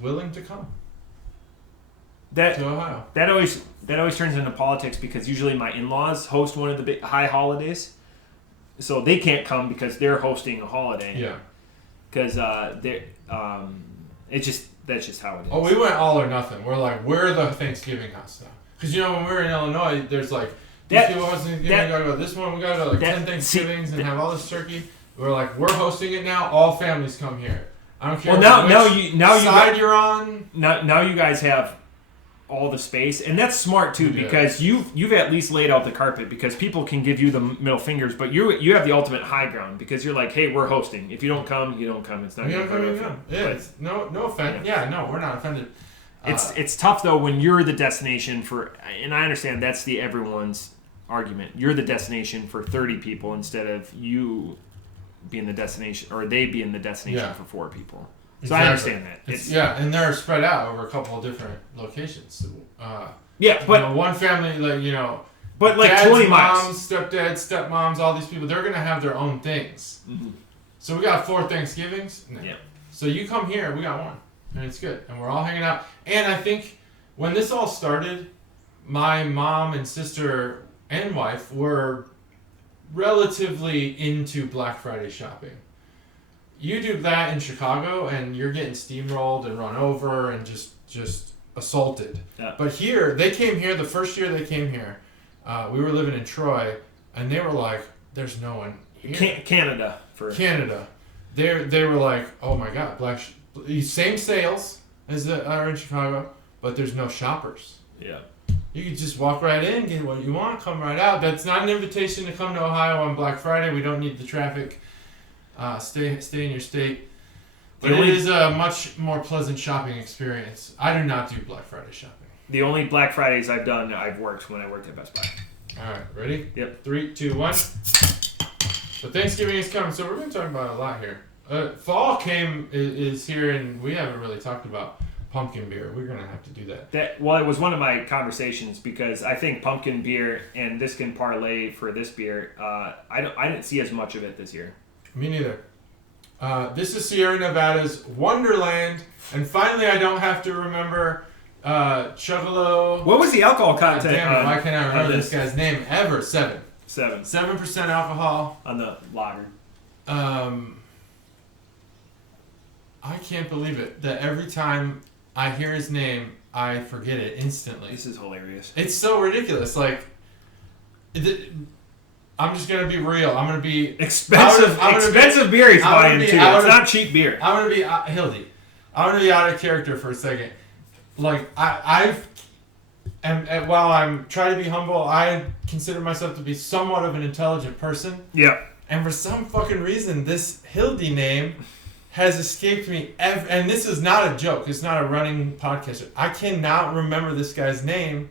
willing to come to Ohio. That always turns into politics because usually my in-laws host one of the big high holidays. So they can't come because they're hosting a holiday. Yeah. Because that's just how it is. Oh, we went all or nothing. We're the Thanksgiving house now. Because when we were in Illinois, there's like these people hosting Thanksgiving. We gotta go to this one. We gotta go to 10 Thanksgivings and have all this turkey. We're hosting it now. All families come here. I don't care. Well, you're on. Now you guys have all the space, and that's smart too because you've at least laid out the carpet because people can give you the middle fingers, but you have the ultimate high ground because you're like, hey, we're hosting. If you don't come, you don't come. It's not going to hurt. Yeah, no offense. Yeah, no, we're not offended. It's tough though when you're the destination for, and I understand that's everyone's argument. You're the destination for 30 people instead of you being the destination or they being the destination for 4 people. So exactly. I understand that. And they're spread out over a couple of different locations. But one family, but like dads, 20 miles, moms, stepdads, stepmoms, all these people, they're gonna have their own things. Mm-hmm. So we got 4 Thanksgivings. No. Yeah. So you come here, we got 1, and it's good, and we're all hanging out. And I think when this all started, my mom and sister and wife were relatively into Black Friday shopping. You do that in Chicago, and you're getting steamrolled and run over and just assaulted. Yeah. But here, they came here, the first year they came here, we were living in Troy, and they were like, there's no one here. Canada. they were like, oh my god, same sales as are in Chicago, but there's no shoppers. Yeah. You can just walk right in, get what you want, come right out. That's not an invitation to come to Ohio on Black Friday. We don't need the traffic. Stay in your state. But it is a much more pleasant shopping experience. I do not do Black Friday shopping. The only Black Fridays I've done, I've worked when I worked at Best Buy. All right, ready? Yep. 3, 2, 1. So Thanksgiving is coming, so we're going to talk about a lot here. Fall is here, and we haven't really talked about pumpkin beer. We're gonna have to do that. Well, it was one of my conversations because I think pumpkin beer, and this can parlay for this beer. I didn't see as much of it this year. Me neither. This is Sierra Nevada's Wonderland, and finally I don't have to remember Chuggalo. What was the alcohol content? Damn it! Why can't I remember this guy's name ever? 7% alcohol on the lager. I can't believe it that every time I hear his name, I forget it instantly. This is hilarious. It's so ridiculous. Like, I'm just gonna be real. I'm gonna be expensive beer he's buying too. It's not cheap beer. I'm gonna be Hildy. I'm gonna be out of character for a second. Like and while I'm trying to be humble, I consider myself to be somewhat of an intelligent person. Yeah. And for some fucking reason, this Hildy name has escaped me. And this is not a joke. It's not a running podcast. I cannot remember this guy's name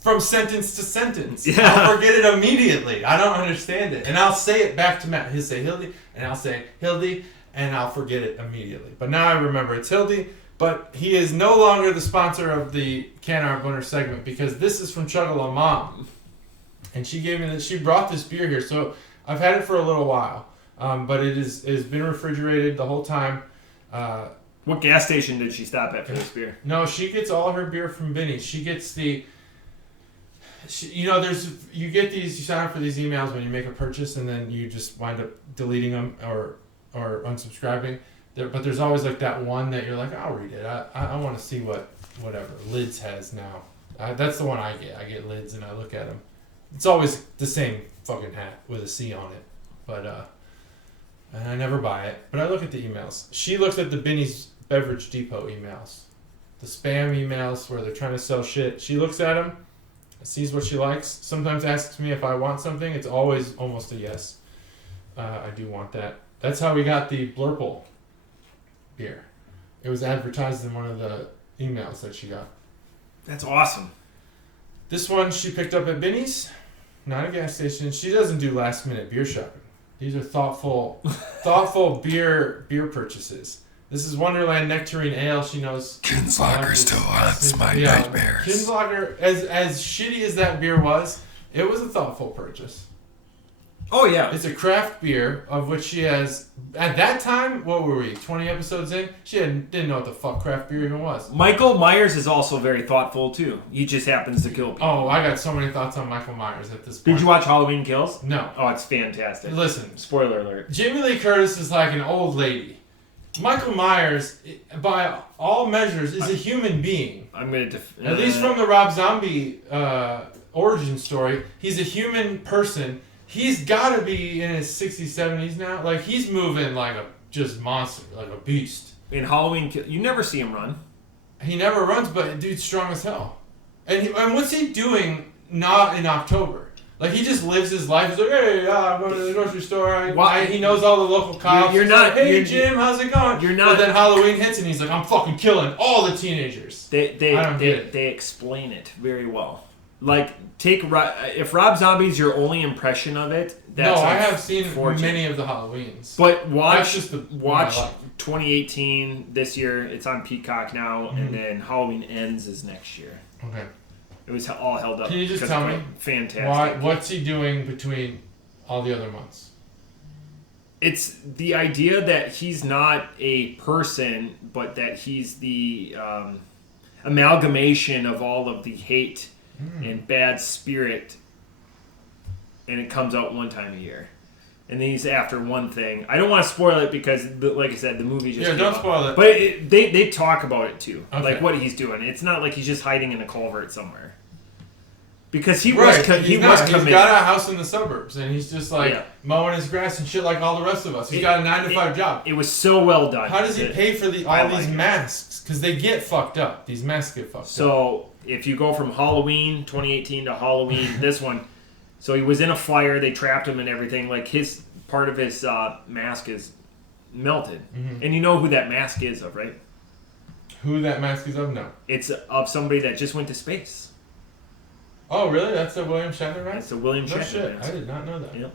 from sentence to sentence. Yeah. I'll forget it immediately. I don't understand it. And I'll say it back to Matt. He'll say Hildy, and I'll say Hildy, and I'll forget it immediately. But now I remember it's Hildy. But he is no longer the sponsor of the Can Art Winter segment because this is from Chuggalo Mom. And she gave me this. She brought this beer here. So I've had it for a little while. But it has been refrigerated the whole time. What gas station did she stop at for this beer? No, she gets all her beer from Binny's. She gets you get these, you sign up for these emails when you make a purchase and then you just wind up deleting them or unsubscribing. But there's always like that one that you're like, I'll read it. I want to see whatever Lids has now. That's the one I get. I get Lids and I look at them. It's always the same fucking hat with a C on it. But, and I never buy it, but I look at the emails. She looks at the Binny's Beverage Depot emails. The spam emails where they're trying to sell shit. She looks at them, sees what she likes, sometimes asks me if I want something. It's always almost a yes. I do want that. That's how we got the Blurple beer. It was advertised in one of the emails that she got. That's awesome. This one she picked up at Binny's, not a gas station. She doesn't do last minute beer shopping. These are thoughtful beer purchases. This is Wonderland Nectarine Ale. She knows. Kinslager still haunts my nightmares. Kinslager, as shitty as that beer was, it was a thoughtful purchase. Oh yeah. It's a craft beer of which she has. At that time, what were we? 20 episodes in, she didn't know what the fuck craft beer even was. Michael Myers is also very thoughtful too. He just happens to kill people. Oh, I got so many thoughts on Michael Myers at this point. Did you watch Halloween Kills? No. Oh, it's fantastic. Listen. Spoiler alert. Jamie Lee Curtis is like an old lady. Michael Myers, by all measures, is a human being. I'm going to... At least from the Rob Zombie origin story, he's a human person. He's got to be in his 60s, 70s now. Like, he's moving like a just monster, like a beast. In Halloween Kills, you never see him run. He never runs, but dude's strong as hell. And what's he doing not in October? Like, he just lives his life. He's like, hey, I'm going to the grocery store. He knows all the local cops. You're not... Like, hey, Jim, how's it going? You're not... But then Halloween hits, and he's like, I'm fucking killing all the teenagers. They explain it very well. Like, if Rob Zombie's your only impression of it, that's I have seen many of the Halloweens. But watch 2018 this year. It's on Peacock now, and then Halloween Ends is next year. Okay. It was all held up. Can you just tell me? Fantastic. What's he doing between all the other months? It's the idea that he's not a person, but that he's the amalgamation of all of the hate and bad spirit, and it comes out one time a year. And then he's after one thing. I don't want to spoil it because, like I said, the movie just... Yeah, don't spoil it. But they talk about it too. Okay. Like what he's doing. It's not like he's just hiding in a culvert somewhere. Because he Right, was he's committed. got a house in the suburbs, and he's just like Yeah. mowing his grass and shit like all the rest of us. He's got a 9-to-5 job. It was so well done. How does he pay for I all like these it. masks? Because they get fucked up. These masks get fucked up. So if you go from Halloween 2018 to Halloween this one, so he was in a fire. They trapped him and everything. Like his part of his mask is melted, and you know who that mask is of, right? Who that mask is of? No. It's of somebody that just went to space. Oh, really? That's the William Shatner mask? It's a William No Shatner shit. mask. I did not know that. Yep.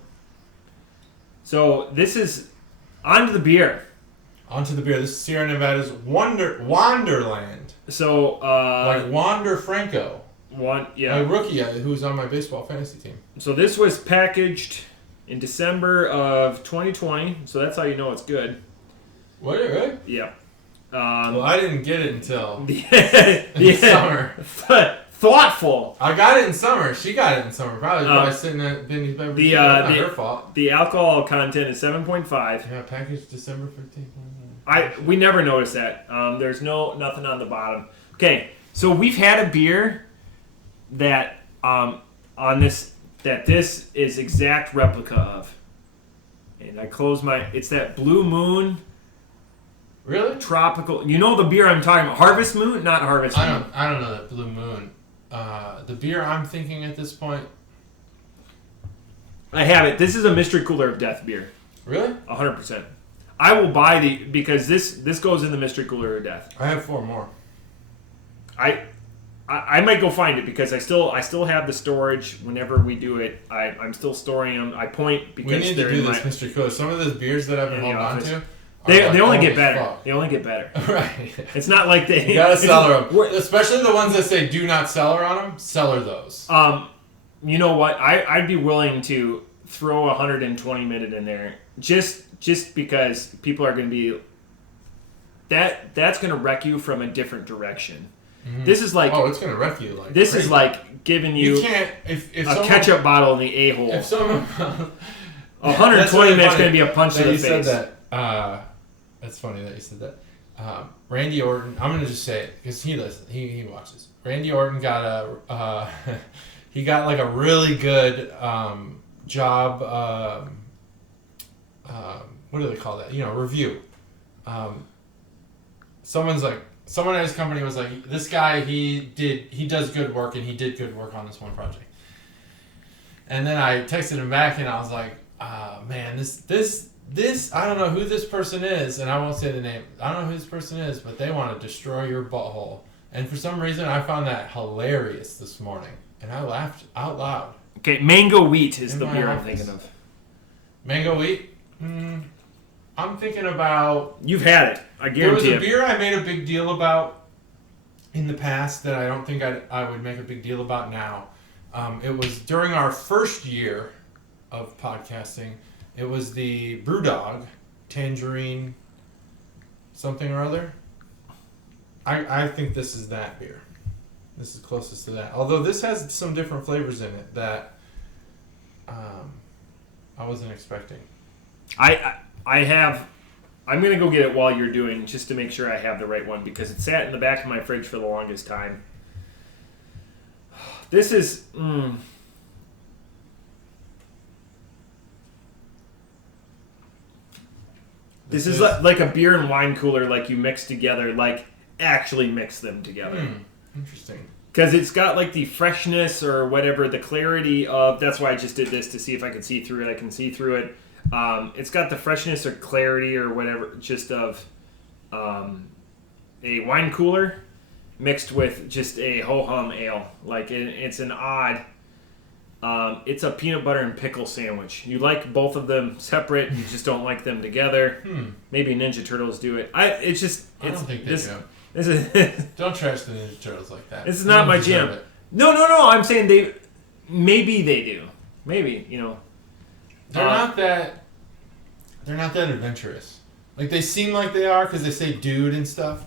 So this is on to the beer. On to the beer. This is Sierra Nevada's Wanderland. So Like Wander Franco. one, A rookie who's on my baseball fantasy team. So this was packaged in December of 2020. So that's how you know it's good. What, really? Yeah. Well, I didn't get it until the summer. Thoughtful. I got it in summer. She got it in summer. Probably sitting at Benny's beverage. That's not her fault. The alcohol content is 7.5. Yeah, packaged December 15th. We never noticed that. There's nothing on the bottom. Okay, so we've had a beer that this is exact replica of, and I close it's that Blue Moon Really? tropical. You know the beer I'm talking about? Harvest Moon, not Harvest Moon. I don't know that Blue Moon. The beer I'm thinking at this point. I have it. This is a Mystery Cooler of Death beer. Really? 100%. I will buy because this goes in the Mystery Cooler of Death. I have 4 more. I might go find it because I still have the storage. Whenever we do it, I'm still storing them. I point because We need to they're do in this mystery cooler. Some of those beers that I've been in the holding on office. to. They only get holy better. fuck. They only get better. Right. It's not like they. You gotta cellar them. Especially the ones that say do not cellar on them. Cellar those. You know what? I'd be willing to throw 120 minute in there just because people are going to be. That's going to wreck you from a different direction. Mm-hmm. This is like. Oh, it's going to wreck you. Like this crazy. is like giving you can't if a someone, ketchup bottle in the a-hole. If someone 120 minutes going to be a punch to the you face. said that. That's funny that you said that. Randy Orton. I'm gonna just say it because he listens. He watches. Randy Orton got he got like a really good job. What do they call that? Review. Someone at his company was like, this guy he does good work, and he did good work on this one project. And then I texted him back and I was like, man, this I don't know who this person is, and I won't say the name. I don't know who this person is, but they want to destroy your butthole. And for some reason, I found that hilarious this morning, and I laughed out loud. Okay, Mango Wheat is In the my beer I'm office. thinking of. Mango wheat? I'm thinking about... You've had it. I There was guarantee a it. beer I made a big deal about in the past that I don't think I would make a big deal about now. It was during our first year of podcasting. It was the Brewdog Tangerine something or other. I think this is that beer. This is closest to that. Although this has some different flavors in it that I wasn't expecting. I'm going to go get it while you're doing, just to make sure I have the right one, because it sat in the back of my fridge for the longest time. This is... This is like a beer and wine cooler, like you mix together, like actually mix them together. Interesting. Because it's got like the freshness or whatever, the clarity of... That's why I just did this, to see if I could see through it. I can see through it. It's got the freshness or clarity or whatever, just of a wine cooler mixed with just a ho-hum ale. Like it's an odd... it's a peanut butter and pickle sandwich. You like both of them separate, you just don't like them together. Maybe Ninja Turtles do it. I don't think they do. This is Don't trash the Ninja Turtles like that. This is not my jam. It. No. I'm saying maybe they do. Maybe, They're not that adventurous. Like they seem like they are because they say dude and stuff,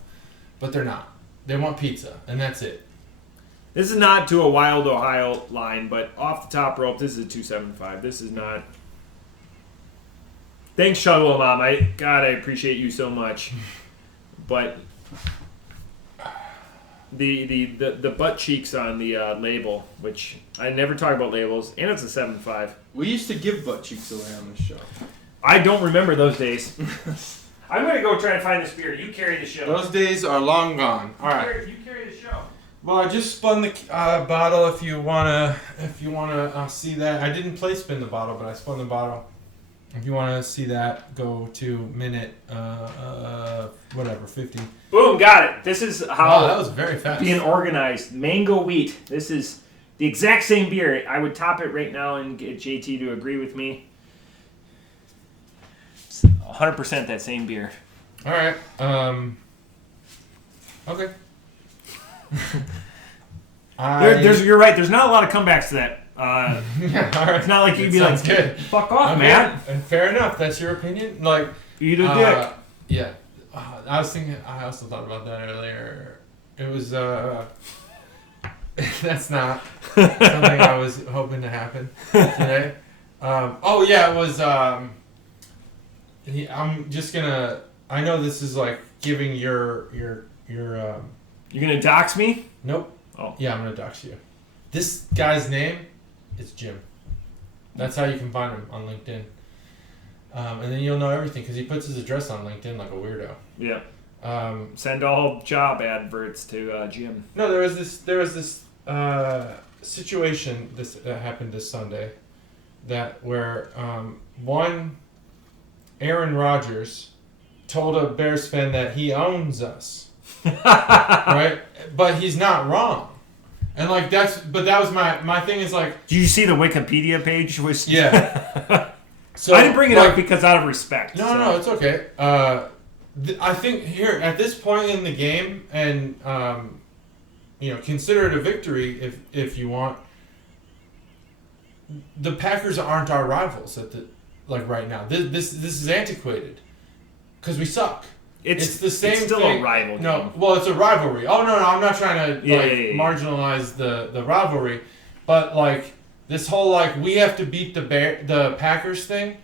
but they're not. They want pizza and that's it. This is not to a Wild Ohio line, but off the top rope, this is a 275. This is not. Thanks, Chuggalo Mom. I appreciate you so much. But The butt cheeks on the label, which I never talk about labels, and it's a 7.5. We used to give butt cheeks away on the show. I don't remember those days. I'm gonna go try and find this beer. You carry the show. Those days are long gone. All right. You carry the show. Well, I just spun the bottle. If you wanna see that, I didn't play spin the bottle, but I spun the bottle. If you wanna see that, go to minute 50. Boom, got it. This is how that was very fast. being organized. Mango wheat. This is the exact same beer. I would top it right now and get JT to agree with me. It's 100% that same beer. All right. Okay. You're right. There's not a lot of comebacks to that. Yeah, all right. It's not like you'd be like, good. "Fuck off, Okay. man." Fair enough. That's your opinion. Like, Eat a dick. Yeah. I was thinking. I also thought about that earlier. It was. That's not something I was hoping to happen today. It was. I'm just gonna. I know this is like giving your. You're gonna dox me? Nope. Oh. Yeah, I'm gonna dox you. This guy's name is Jim. That's how you can find him on LinkedIn. And then you'll know everything because he puts his address on LinkedIn like a weirdo. Yeah. Send all job adverts to Jim. No, there was this situation that happened this Sunday, where one Aaron Rodgers told a Bears fan that he owns us, right? But he's not wrong, and like that was my thing is like. Did you see the Wikipedia page? Yeah. So I didn't bring it up because out of respect. No, it's okay. I think here at this point in the game, and consider it a victory if you want. The Packers aren't our rivals right now. This is antiquated because we suck. It's the same. It's still thing. A rival. No, game. well, it's a rivalry. Oh no, I'm not trying to marginalize the rivalry, but like. This whole we have to beat the Packers thing,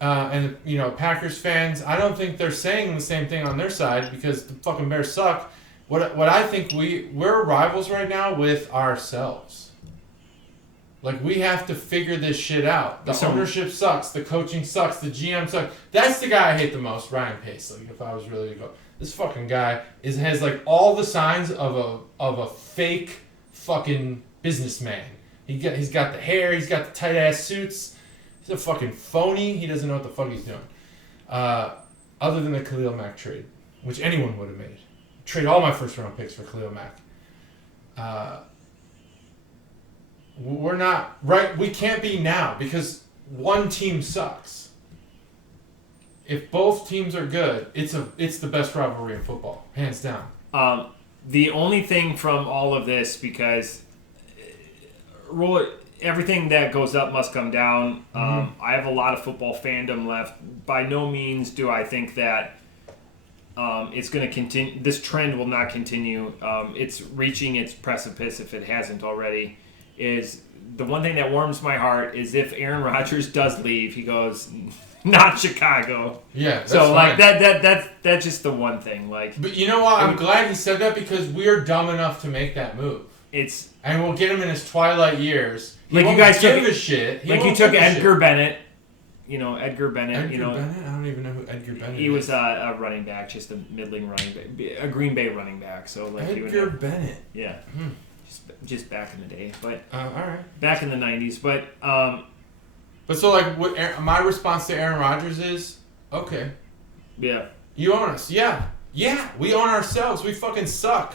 and Packers fans, I don't think they're saying the same thing on their side because the fucking Bears suck. What I think we're rivals right now with ourselves. Like we have to figure this shit out. The ownership sucks. The coaching sucks. The GM sucks. That's the guy I hate the most, Ryan Pace. Like if I was really to go, this fucking guy has like all the signs of a fake fucking businessman. He's got the hair. He's got the tight ass suits. He's a fucking phony. He doesn't know what the fuck he's doing. Other than the Khalil Mack trade, which anyone would have made. Trade all my first round picks for Khalil Mack. We're not right. We can't be now because one team sucks. If both teams are good, it's the best rivalry in football, hands down. The only thing from all of this because. Everything that goes up must come down. I have a lot of football fandom left. By no means do I think that it's going to continue. This trend will not continue. It's reaching its precipice if it hasn't already. Is the one thing that warms my heart is if Aaron Rodgers does leave, he goes, not Chicago. Yeah. That's so fine. that's just the one thing. Like, but you know what? I'm glad he said that because we're dumb enough to make that move. And we'll get him in his twilight years. He won't give a shit. You took Edgar Bennett. Edgar Bennett. Edgar Bennett? I don't even know who Edgar Bennett is. He was a running back, just a middling running back, a Green Bay running back. So like Edgar Bennett. Yeah. Just back in the day, but all right. Back in the 90s, but so like my response to Aaron Rodgers is okay. Yeah. You own us. Yeah. We own ourselves. We fucking suck.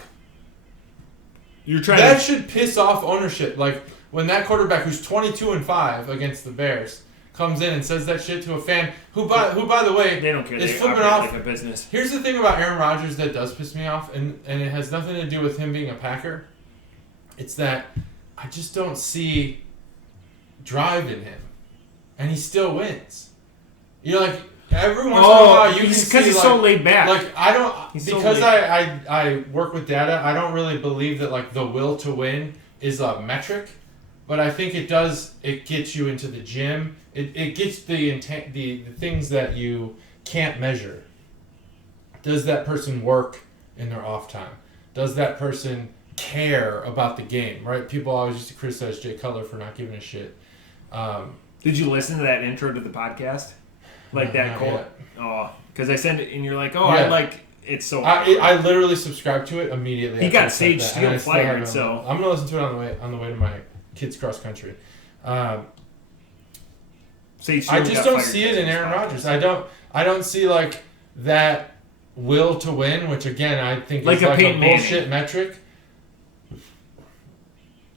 That should piss off ownership. Like when that quarterback who's 22-5 against the Bears comes in and says that shit to a fan who by the way they don't care. Is they flipping operate off. Like a business. Here's the thing about Aaron Rodgers that does piss me off, and it has nothing to do with him being a Packer. It's that I just don't see drive in him, and he still wins. Like. Every once in a while, you can see because he's so laid back. Like I don't because I work with data. I don't really believe that like the will to win is a metric, but I think it does. It gets you into the gym. It gets the things that you can't measure. Does that person work in their off time? does that person care about the game, right? People always used to criticize Jay Cutler for not giving a shit. Did you listen to that intro to the podcast? Like No, that not quote? yet. Oh, because I sent it and you're like, oh, Yeah. I like it so I literally subscribed to it immediately. He after got I said Sage that, Steel and I still fired, haven't- so- I'm gonna listen to it on the way to my kids' cross country. Sage I Steele just got don't fired see it because in of his Aaron podcast. Rodgers. I don't see like that will to win, which again I think Like is a like a Peyton Manning. bullshit metric.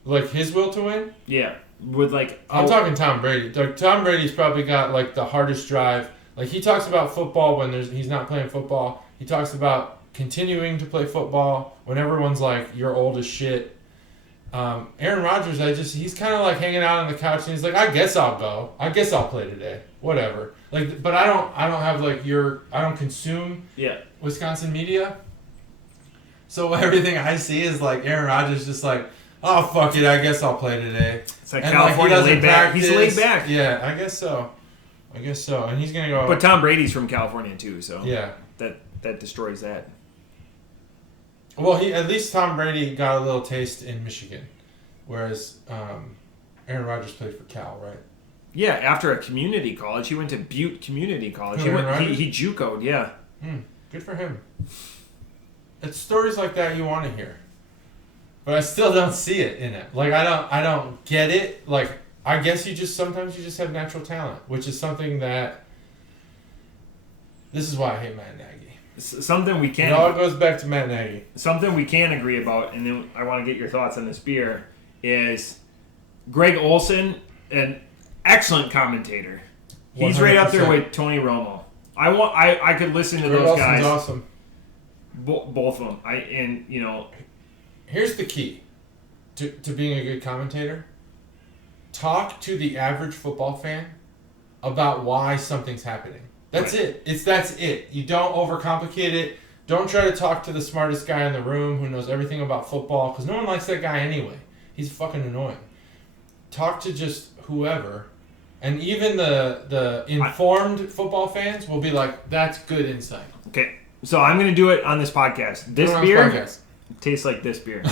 Like his will to win. Yeah, with like I'm talking Tom Brady. Like Tom Brady's probably got like the hardest drive. Like he talks about football when he's not playing football. He talks about continuing to play football when everyone's like you're old as shit. Aaron Rodgers, he's kind of like hanging out on the couch and he's like, I guess I'll go. I guess I'll play today. Whatever. Like, but I don't have like I don't consume Wisconsin media. So everything I see is like Aaron Rodgers just like, oh fuck it, I guess I'll play today. It's like And California like, he laid back. doesn't He's laid practice. back. Yeah, I guess so. And he's gonna go. But Tom Brady's from California too, so Yeah. that destroys that. Well, at least Tom Brady got a little taste in Michigan, whereas Aaron Rodgers played for Cal, right? Yeah, after a community college, he went to Butte Community College. Aaron Rodgers? He JUCO'd, yeah. Good for him. It's stories like that you want to hear, but I still don't see it in it. Like I don't get it. Like I guess sometimes you just have natural talent, which is something that. This is why I hate Matt Nagy. Something we It can all goes back to Matt Nagy. something we can agree about, and then I want to get your thoughts on this beer. Is Greg Olson an excellent commentator? He's right up there 100%. with Tony Romo. I could listen to Greg those Olson's guys, awesome. both of them. Here's the key to being a good commentator. Talk to the average football fan about why something's happening. That's Right. it. That's it. You don't overcomplicate it. Don't try to talk to the smartest guy in the room who knows everything about football, because no one likes that guy anyway. He's fucking annoying. Talk to just whoever, and even the informed football fans will be like, "That's good insight." Okay, so I'm gonna do it on this podcast. This Put it on this beer podcast. tastes like this beer.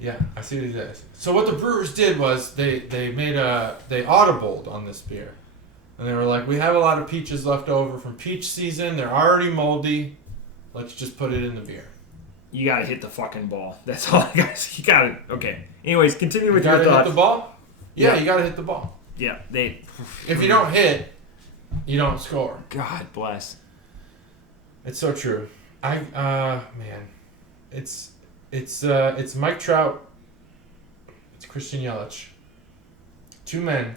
Yeah, I see what he does. So what the brewers did was they audibled on this beer. And they were like, we have a lot of peaches left over from peach season. They're already moldy. Let's just put it in the beer. You gotta hit the fucking ball. That's all I got. You gotta. Okay. Anyways, continue with You your gotta hit thoughts. the ball? Yeah, Yeah. you gotta hit the ball. Yeah, If you don't hit, you don't score. God bless. It's so true. Man. It's Mike Trout. It's Christian Yelich. Two men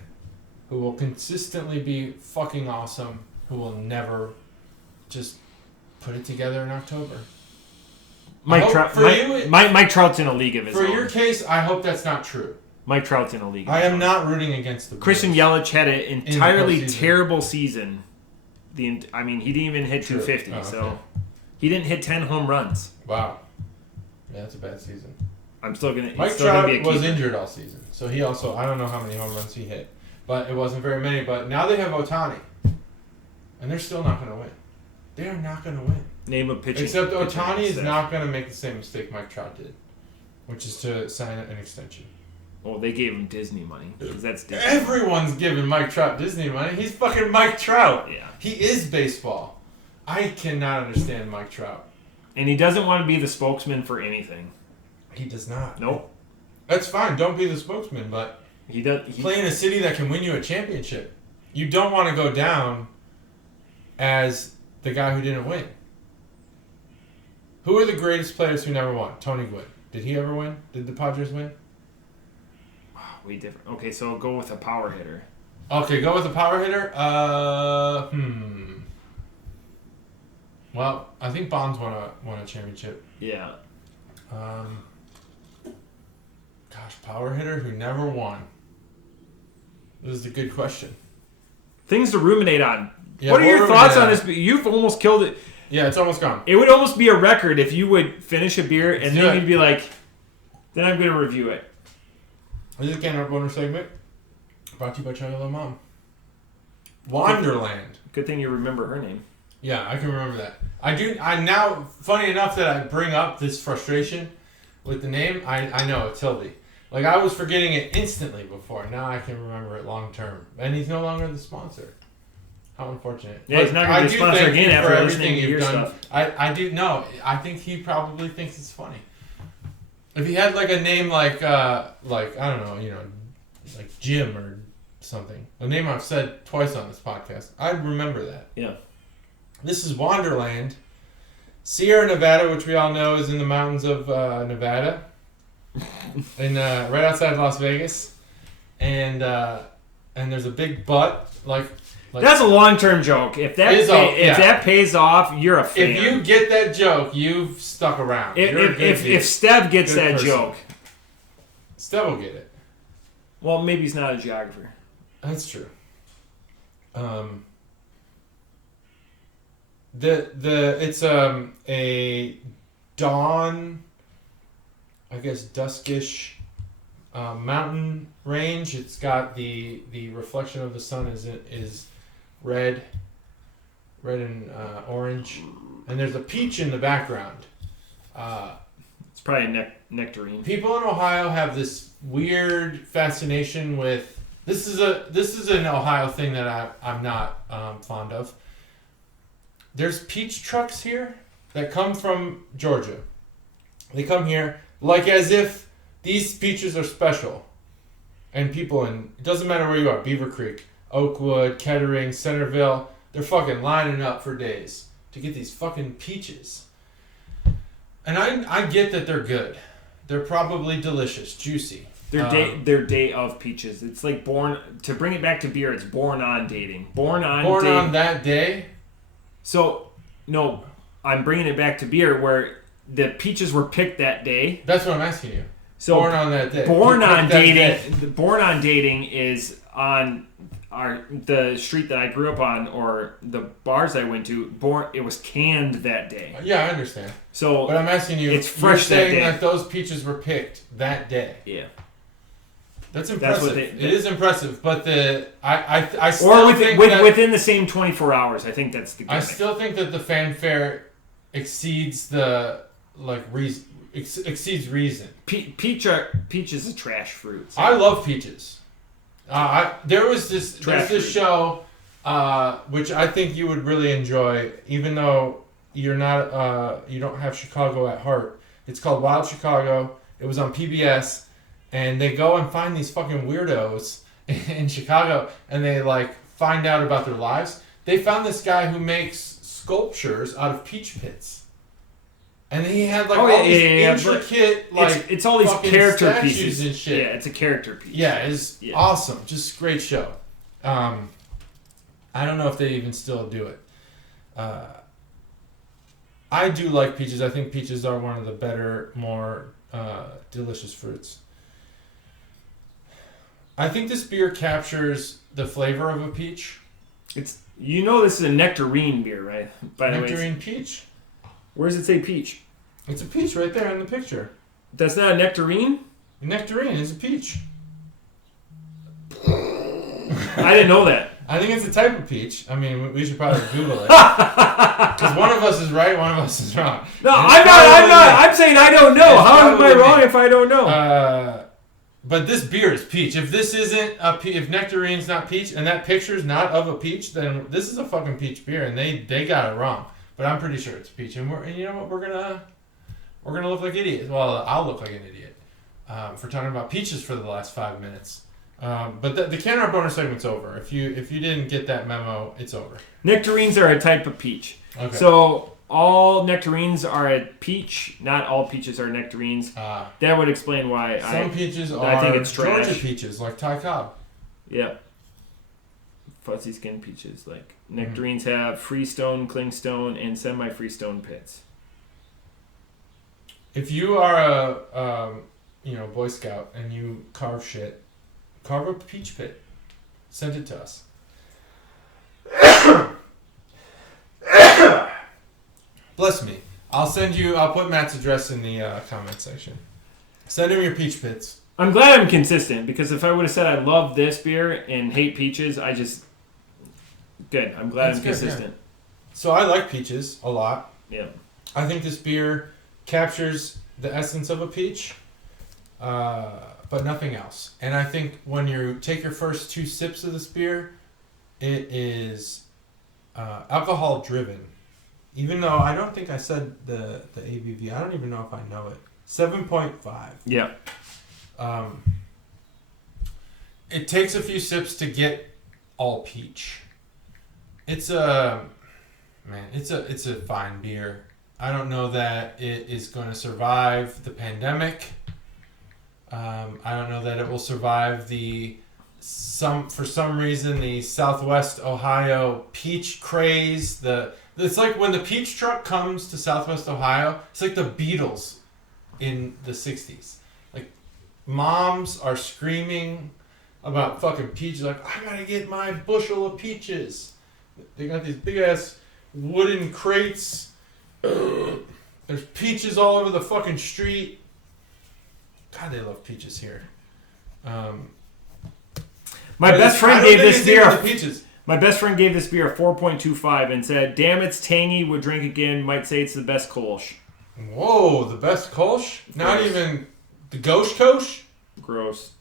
who will consistently be fucking awesome, who will never just put it together in October. Mike Trout's in a league of his For own. your case, I hope that's not true. Mike Trout's in a league. Of I his am own. not rooting against the Brewers. Christian Yelich had an entirely postseason. terrible season. He didn't even hit True. 250, Oh, okay. so he didn't hit 10 home runs. Wow. Yeah, that's a bad season. I'm still gonna. Mike he's still gonna be a Trout was keeper. injured all season, so he also, I don't know how many home runs he hit, but it wasn't very many. But now they have Ohtani, and they're still not going to win. They are not going to win. Name a pitching. Except pitcher Ohtani is instead. not going to make the same mistake Mike Trout did, which is to sign an extension. Well, they gave him Disney money because that's Disney. Everyone's giving Mike Trout Disney money. He's fucking Mike Trout. Yeah, He is baseball. I cannot understand Mike Trout. and he doesn't want to be the spokesman for anything. He does not. Nope. That's fine. Don't be the spokesman, but He does. play in a city that can win you a championship. You don't want to go down as the guy who didn't win. Who are the greatest players who never won? Tony Gwynn. Did he ever win? Did the Padres win? Way different. Okay, so go with a power hitter. Okay, go with a power hitter. Well, I think Bonds won a championship. Yeah. Gosh, power hitter who never won. This is a good question. Things to ruminate on. Yeah, What are we'll your thoughts on ruminate this? You've almost killed it. Yeah, it's almost gone. It would almost be a record if you would finish a beer and do then it. you'd be like, then I'm going to review it. This is Can Opener segment brought to you by Chuggalos Mom. Wonderland. Good thing you remember her name. Yeah, I can remember that. I do. I now, funny enough that I bring up this frustration with the name, I know it's Hildy. Like, I was forgetting it instantly before. Now I can remember it long term. And he's no longer the sponsor. How unfortunate. Yeah, he's not going to be a sponsor again after listening to your stuff. I do know. I think he probably thinks it's funny. If he had, like, a name like I don't know, like Jim or something. A name I've said twice on this podcast. I'd remember that. Yeah. This is Wanderland. Sierra Nevada, which we all know is in the mountains of Nevada. Right outside Las Vegas. And there's a big butt. Like that's a long-term joke. If that pays off, you're a fan. If you get that joke, you've stuck around. If Stev gets that joke. Stev will get it. Well, maybe he's not a geographer. That's true. It's a dawn, I guess duskish mountain range. It's got the reflection of the sun is red and orange, and there's a peach in the background. It's probably a nectarine. People in Ohio have this weird fascination with this is an Ohio thing that I'm not fond of. There's peach trucks here that come from Georgia. They come here like as if these peaches are special. And people it doesn't matter where you are, Beaver Creek, Oakwood, Kettering, Centerville, they're fucking lining up for days to get these fucking peaches. And I get that they're good. They're probably delicious, juicy. Their day of peaches. It's like to bring it back to beer, it's born on dating. Born on that day? So, no, I'm bringing it back to beer where the peaches were picked that day. That's what I'm asking you. So born on that day. Born on dating is on the street that I grew up on or the bars I went to. It was canned that day. Yeah, I understand. So, but I'm asking you, it's fresh you're that day. saying that those peaches were picked that day. Yeah. That's impressive. It is impressive, but I still or think within the same 24 hours, I think that's the gimmick. I still think that the fanfare exceeds the exceeds reason. Peach is a trash fruit. So. I love peaches. There's this show which I think you would really enjoy, even though you're not you don't have Chicago at heart. It's called Wild Chicago. It was on PBS. And they go and find these fucking weirdos in Chicago, and they find out about their lives. They found this guy who makes sculptures out of peach pits, and he had these intricate it's all these character pieces pieces and shit. Yeah, it's a character piece. Yeah, it's awesome. Just great show. I don't know if they even still do it. I do like peaches. I think peaches are one of the better, more delicious fruits. I think this beer captures the flavor of a peach. This is a nectarine beer, right? By Nectarine peach? Where does it say peach? It's a peach right there in the picture. That's not a nectarine? A nectarine is a peach. I didn't know that. I think it's a type of peach. I mean, we should probably Google it. Because one of us is right, one of us is wrong. No, I'm not. I'm saying I don't know. How am I wrong if I don't know? But this beer is peach. If this isn't if nectarine's not peach, and that picture's not of a peach, then this is a fucking peach beer, and they got it wrong. But I'm pretty sure it's peach, and you know what? We're gonna look like idiots. Well, I'll look like an idiot for talking about peaches for the last 5 minutes. But the Can Art bonus segment's over. If you didn't get that memo, it's over. Nectarines are a type of peach. Okay. So all nectarines are a peach. Not all peaches are nectarines. That would explain why some peaches are I think it's trash. Georgia peaches, like Thai Cobb. Yeah. Fuzzy skin peaches. Nectarines have freestone, clingstone, and semi-freestone pits. If you are a Boy Scout and you carve shit, carve a peach pit. Send it to us. Bless me. I'll put Matt's address in the comment section. Send him your peach pits. I'm glad I'm consistent, because if I would have said I love this beer and hate peaches, good. I'm glad I'm consistent. So I like peaches a lot. Yeah. I think this beer captures the essence of a peach, but nothing else. And I think when you take your first 2 sips of this beer, it is alcohol driven. Even though I don't think I said the ABV. I don't even know if I know it. 7.5. Yeah. It takes a few sips to get all peach. It's a fine beer. I don't know that it is going to survive the pandemic. I don't know that it will survive for some reason the Southwest Ohio peach craze. It's like when the peach truck comes to Southwest Ohio, it's like the Beatles in the 60s. Like moms are screaming about fucking peaches, like, I gotta get my bushel of peaches. They got these big ass wooden crates. There's peaches all over the fucking street. God, they love peaches here. My best friend gave this beer. Peaches. My best friend gave this beer a 4.25 and said, "Damn, it's tangy. Would drink again. Might say it's the best Kolsch." Whoa, the best Kolsch? Not even the Ghost Kolsch? Gross.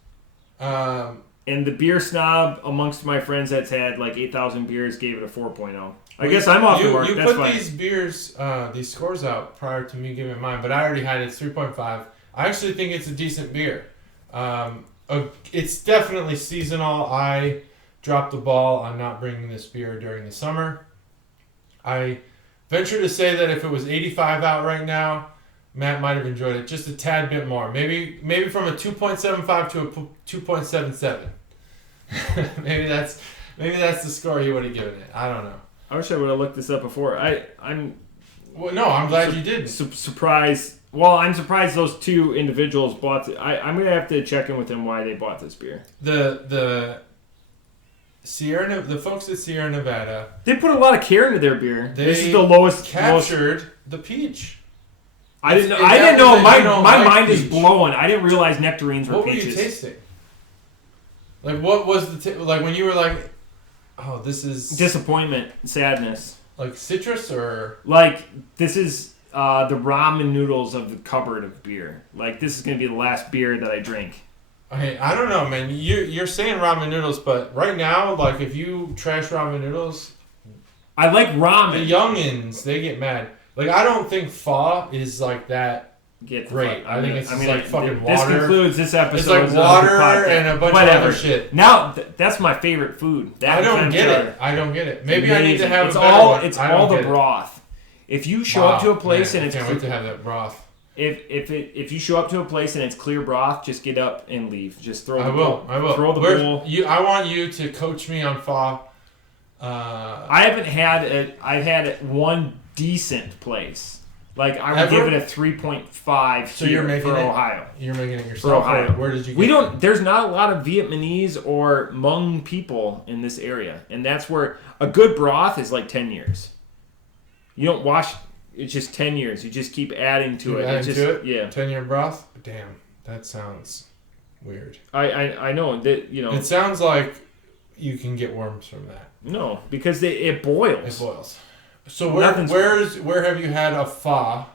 And the beer snob amongst my friends that's had like 8,000 beers gave it a 4.0. I guess I'm off the mark. You That's put fine. these beers, these scores out prior to me giving mine, but I already had it. It's 3.5. I actually think it's a decent beer. It's definitely seasonal. I dropped the ball on not bringing this beer during the summer. I venture to say that if it was 85 out right now, Matt might have enjoyed it just a tad bit more. Maybe from a 2.75 to a 2.77. maybe that's the score he would have given it. I don't know. I wish I would have looked this up before. I'm glad you did. Surprised. Well, I'm surprised those 2 individuals bought it. I'm gonna have to check in with them why they bought this beer. The folks at Sierra Nevada, they put a lot of care into their beer. This is the lowest. Captured the peach. I didn't know. My mind is blowing. I didn't realize nectarines were peaches. What were you tasting? Like, what was like when you were like, oh, this is disappointment, sadness. Like citrus or like this is the ramen noodles of the cupboard of beer. Like this is gonna be the last beer that I drink. Okay, I don't know, man. You're saying ramen noodles, but right now, like if you trash ramen noodles, I like ramen. The youngins, they get mad. Like I don't think pho is like that great. I think it's like fucking water. This concludes this episode. It's like water and a bunch of other shit. Now that's my favorite food. I don't get it. Maybe I need to have a better one. It's all the broth. If you show up to a place and it's can't wait to have that broth. If you show up to a place and it's clear broth, just get up and leave. Just throw. I will. Throw the bowl. I want you to coach me on pho. I haven't had it. I've had it one decent place. Like I would give it a 3.5. So you're making for it Ohio. You're making it yourself. For Ohio. Where did you? There's not a lot of Vietnamese or Hmong people in this area, and that's where a good broth is like 10 years. You don't wash. It's just 10 years. You just keep adding to it. Adding to it? Yeah. 10-year broth? Damn. That sounds weird. I know that, It sounds like you can get worms from that. No, because it boils. It boils. So where have you had a pho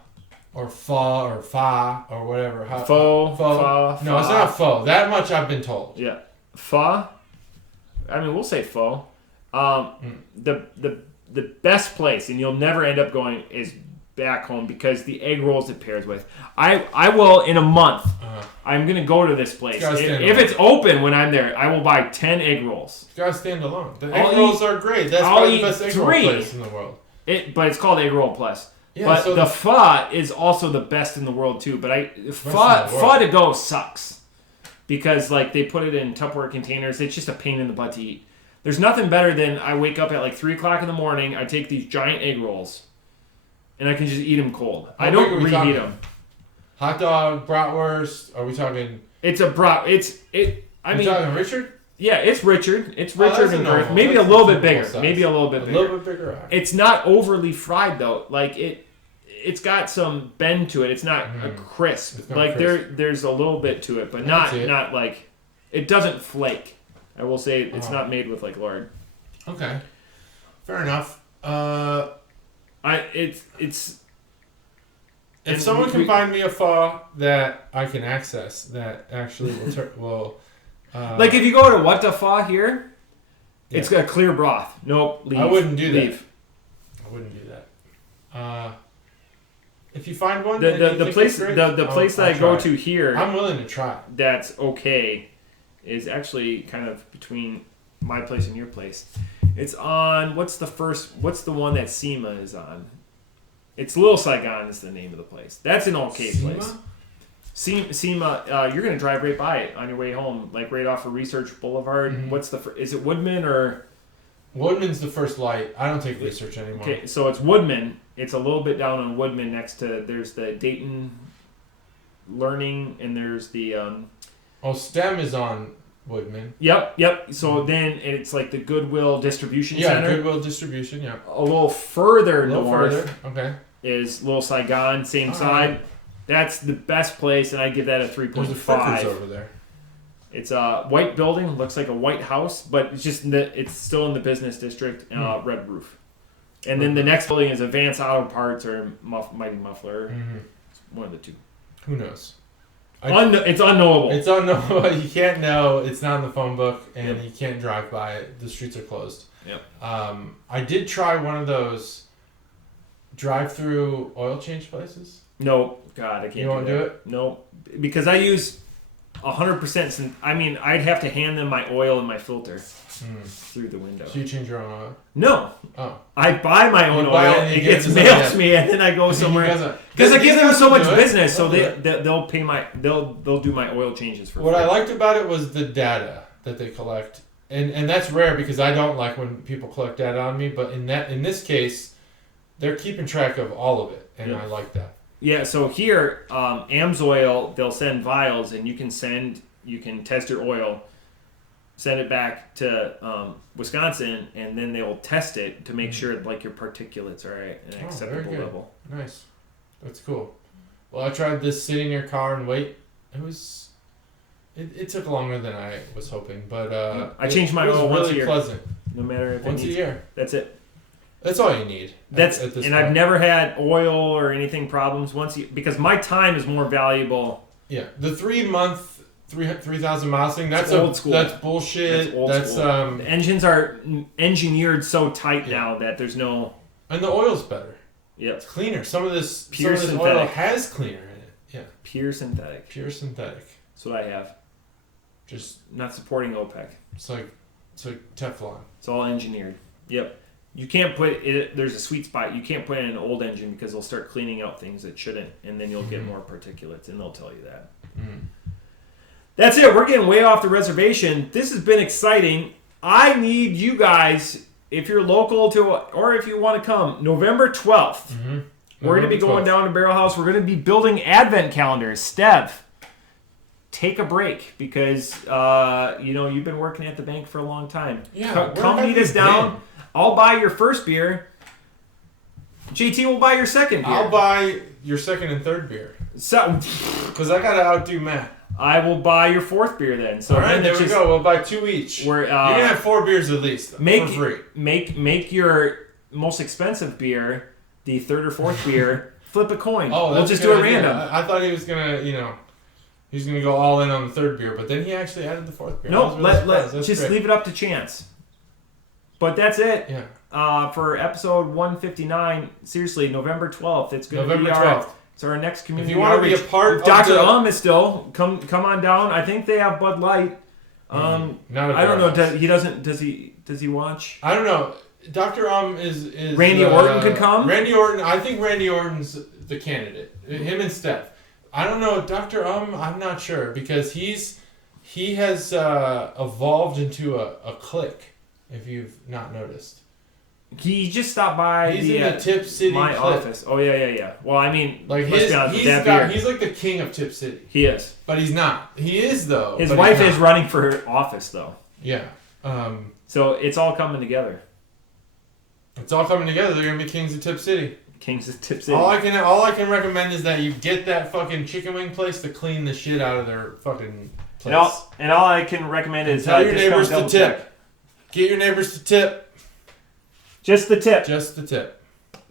or fa or whatever? Pho. No, it's not pho. That much I've been told. Yeah. Pho? I mean, we'll say pho. The best place, and you'll never end up going, is back home because the egg rolls it pairs with. I will, in a month, I'm going to go to this place. If it's open when I'm there, I will buy 10 egg rolls. You gotta stand alone. The egg rolls are great. That's probably the best egg roll place in the world. But it's called egg roll plus. Yeah, but so the pho is also the best in the world too. But pho to go sucks because like they put it in Tupperware containers. It's just a pain in the butt to eat. There's nothing better than I wake up at like 3 o'clock in the morning. I take these giant egg rolls, and I can just eat them cold. I don't reheat them. Hot dog, bratwurst. Are we talking? It's a brat. I mean, talking Richard. Yeah, it's Richard. It's Richard and girth. Maybe a little bit bigger. Maybe a little bit bigger. A little bit bigger. It's not overly fried though. Like it's got some bend to it. It's not a crisp. Like crisp. There's a little bit to it, but not like it doesn't flake. I will say it's not made with like lard. Okay, fair enough. If someone can find me a pho that I can access, that actually will like if you go to What the Pho here, it's got clear broth. Nope, leave. I wouldn't do that. Leave. I wouldn't do that. If you find one, The place that I go to here, I'm willing to try. That's okay, is actually kind of between my place and your place. It's on what's the one that Sema is on? It's Little Saigon is the name of the place. That's an okay place. Sema, you're gonna drive right by it on your way home, like right off of Research Boulevard. Mm-hmm. Is it Woodman or? Woodman's the first light. I don't take Research anymore. Okay, so it's Woodman. It's a little bit down on Woodman there's the Dayton Learning, and there's the STEM is on Woodman. Yep. So then it's like the Goodwill Distribution Center. Yeah, Goodwill Distribution, yeah. A little further north okay, is Little Saigon, same side. Right. That's the best place, and I give that a 3.5. There's a Frickers over there. It's a white building, looks like a white house, but it's still in the business district, red roof. And then the next building is Advanced Auto Parts or Mighty Muffler. Mm-hmm. It's one of the two. Who knows? It's unknowable. It's unknowable. You can't know. It's not in the phone book, and you can't drive by it. The streets are closed. Yep. I did try one of those drive-through oil change places. No, God, I can't. You won't do it? No, because I use 100%. I'd have to hand them my oil and my filter through the window. So you change your own oil? No. Oh. I buy my own oil. It gets mailed to me, and then I go somewhere. Because I give them so much business, so they'll pay they'll do my oil changes for free. What I liked about it was the data that they collect, and that's rare because I don't like when people collect data on me. But in this case, they're keeping track of all of it, and I like that. Yeah, so here, AMSOIL, they'll send vials, and you can test your oil, send it back to Wisconsin, and then they'll test it to make sure like your particulates are at an acceptable level. Nice. That's cool. Well, I tried this sit in your car and wait. It took longer than I was hoping, but I changed my oil once a year. Pleasant. No matter if once a year. That's it. That's all you need. I've never had oil or anything problems because my time is more valuable. Yeah, the 3-month, 3,000 miles thing. That's old school. That's bullshit. That's the engines are engineered so tight now that there's no. And the oil's better. Yeah, it's cleaner. Some of this synthetic. Oil has cleaner in it. Yeah, pure synthetic. That's what I have. Just not supporting OPEC. It's like Teflon. It's all engineered. Yep. You can't put it. There's a sweet spot. You can't put in an old engine because they'll start cleaning out things that shouldn't, and then you'll get more particulates, and they'll tell you that. That's it. We're getting way off the reservation. This has been exciting. I need you guys, if you're local or if you want to come, November 12th. We're going to be going down to Barrel House. We're going to be building advent calendars. Stev, take a break because you've been working at the bank for a long time. Yeah, come meet us down. I'll buy your first beer. JT will buy your second beer. I'll buy your second and third beer. So, because I gotta outdo Matt. I will buy your fourth beer then. So all right, there we go. We'll buy 2 each. You're gonna have 4 beers at least for free. Make your most expensive beer the third or fourth beer. Flip a coin. Oh, we'll just do it random. I thought he was gonna, he's gonna go all in on the third beer, but then he actually added the fourth beer. No, just leave it up to chance. But that's it. Yeah. For episode 159, seriously, November 12th. It's going to be 12th. It's our next community. If you want to be a part of Dr. is still come on down. I think they have Bud Light. I don't know. Does he watch? I don't know. Dr. is Randy Orton could come. Randy Orton. I think Randy Orton's the candidate. Him and Steph. I don't know. Dr. I'm not sure because he has evolved into a clique. If you've not noticed, he just stopped by. He's in the Tip City my office. Oh yeah. Well, I mean, like he's like the king of Tip City. He is, but he's not. He is though. His wife is running for her office though. Yeah. So it's all coming together. It's all coming together. They're gonna be kings of Tip City. Kings of Tip City. All I can recommend is that you get that fucking chicken wing place to clean the shit out of their fucking place. And all I can recommend is tell your neighbors to tip. Get your neighbors to tip. Just the tip. Just the tip.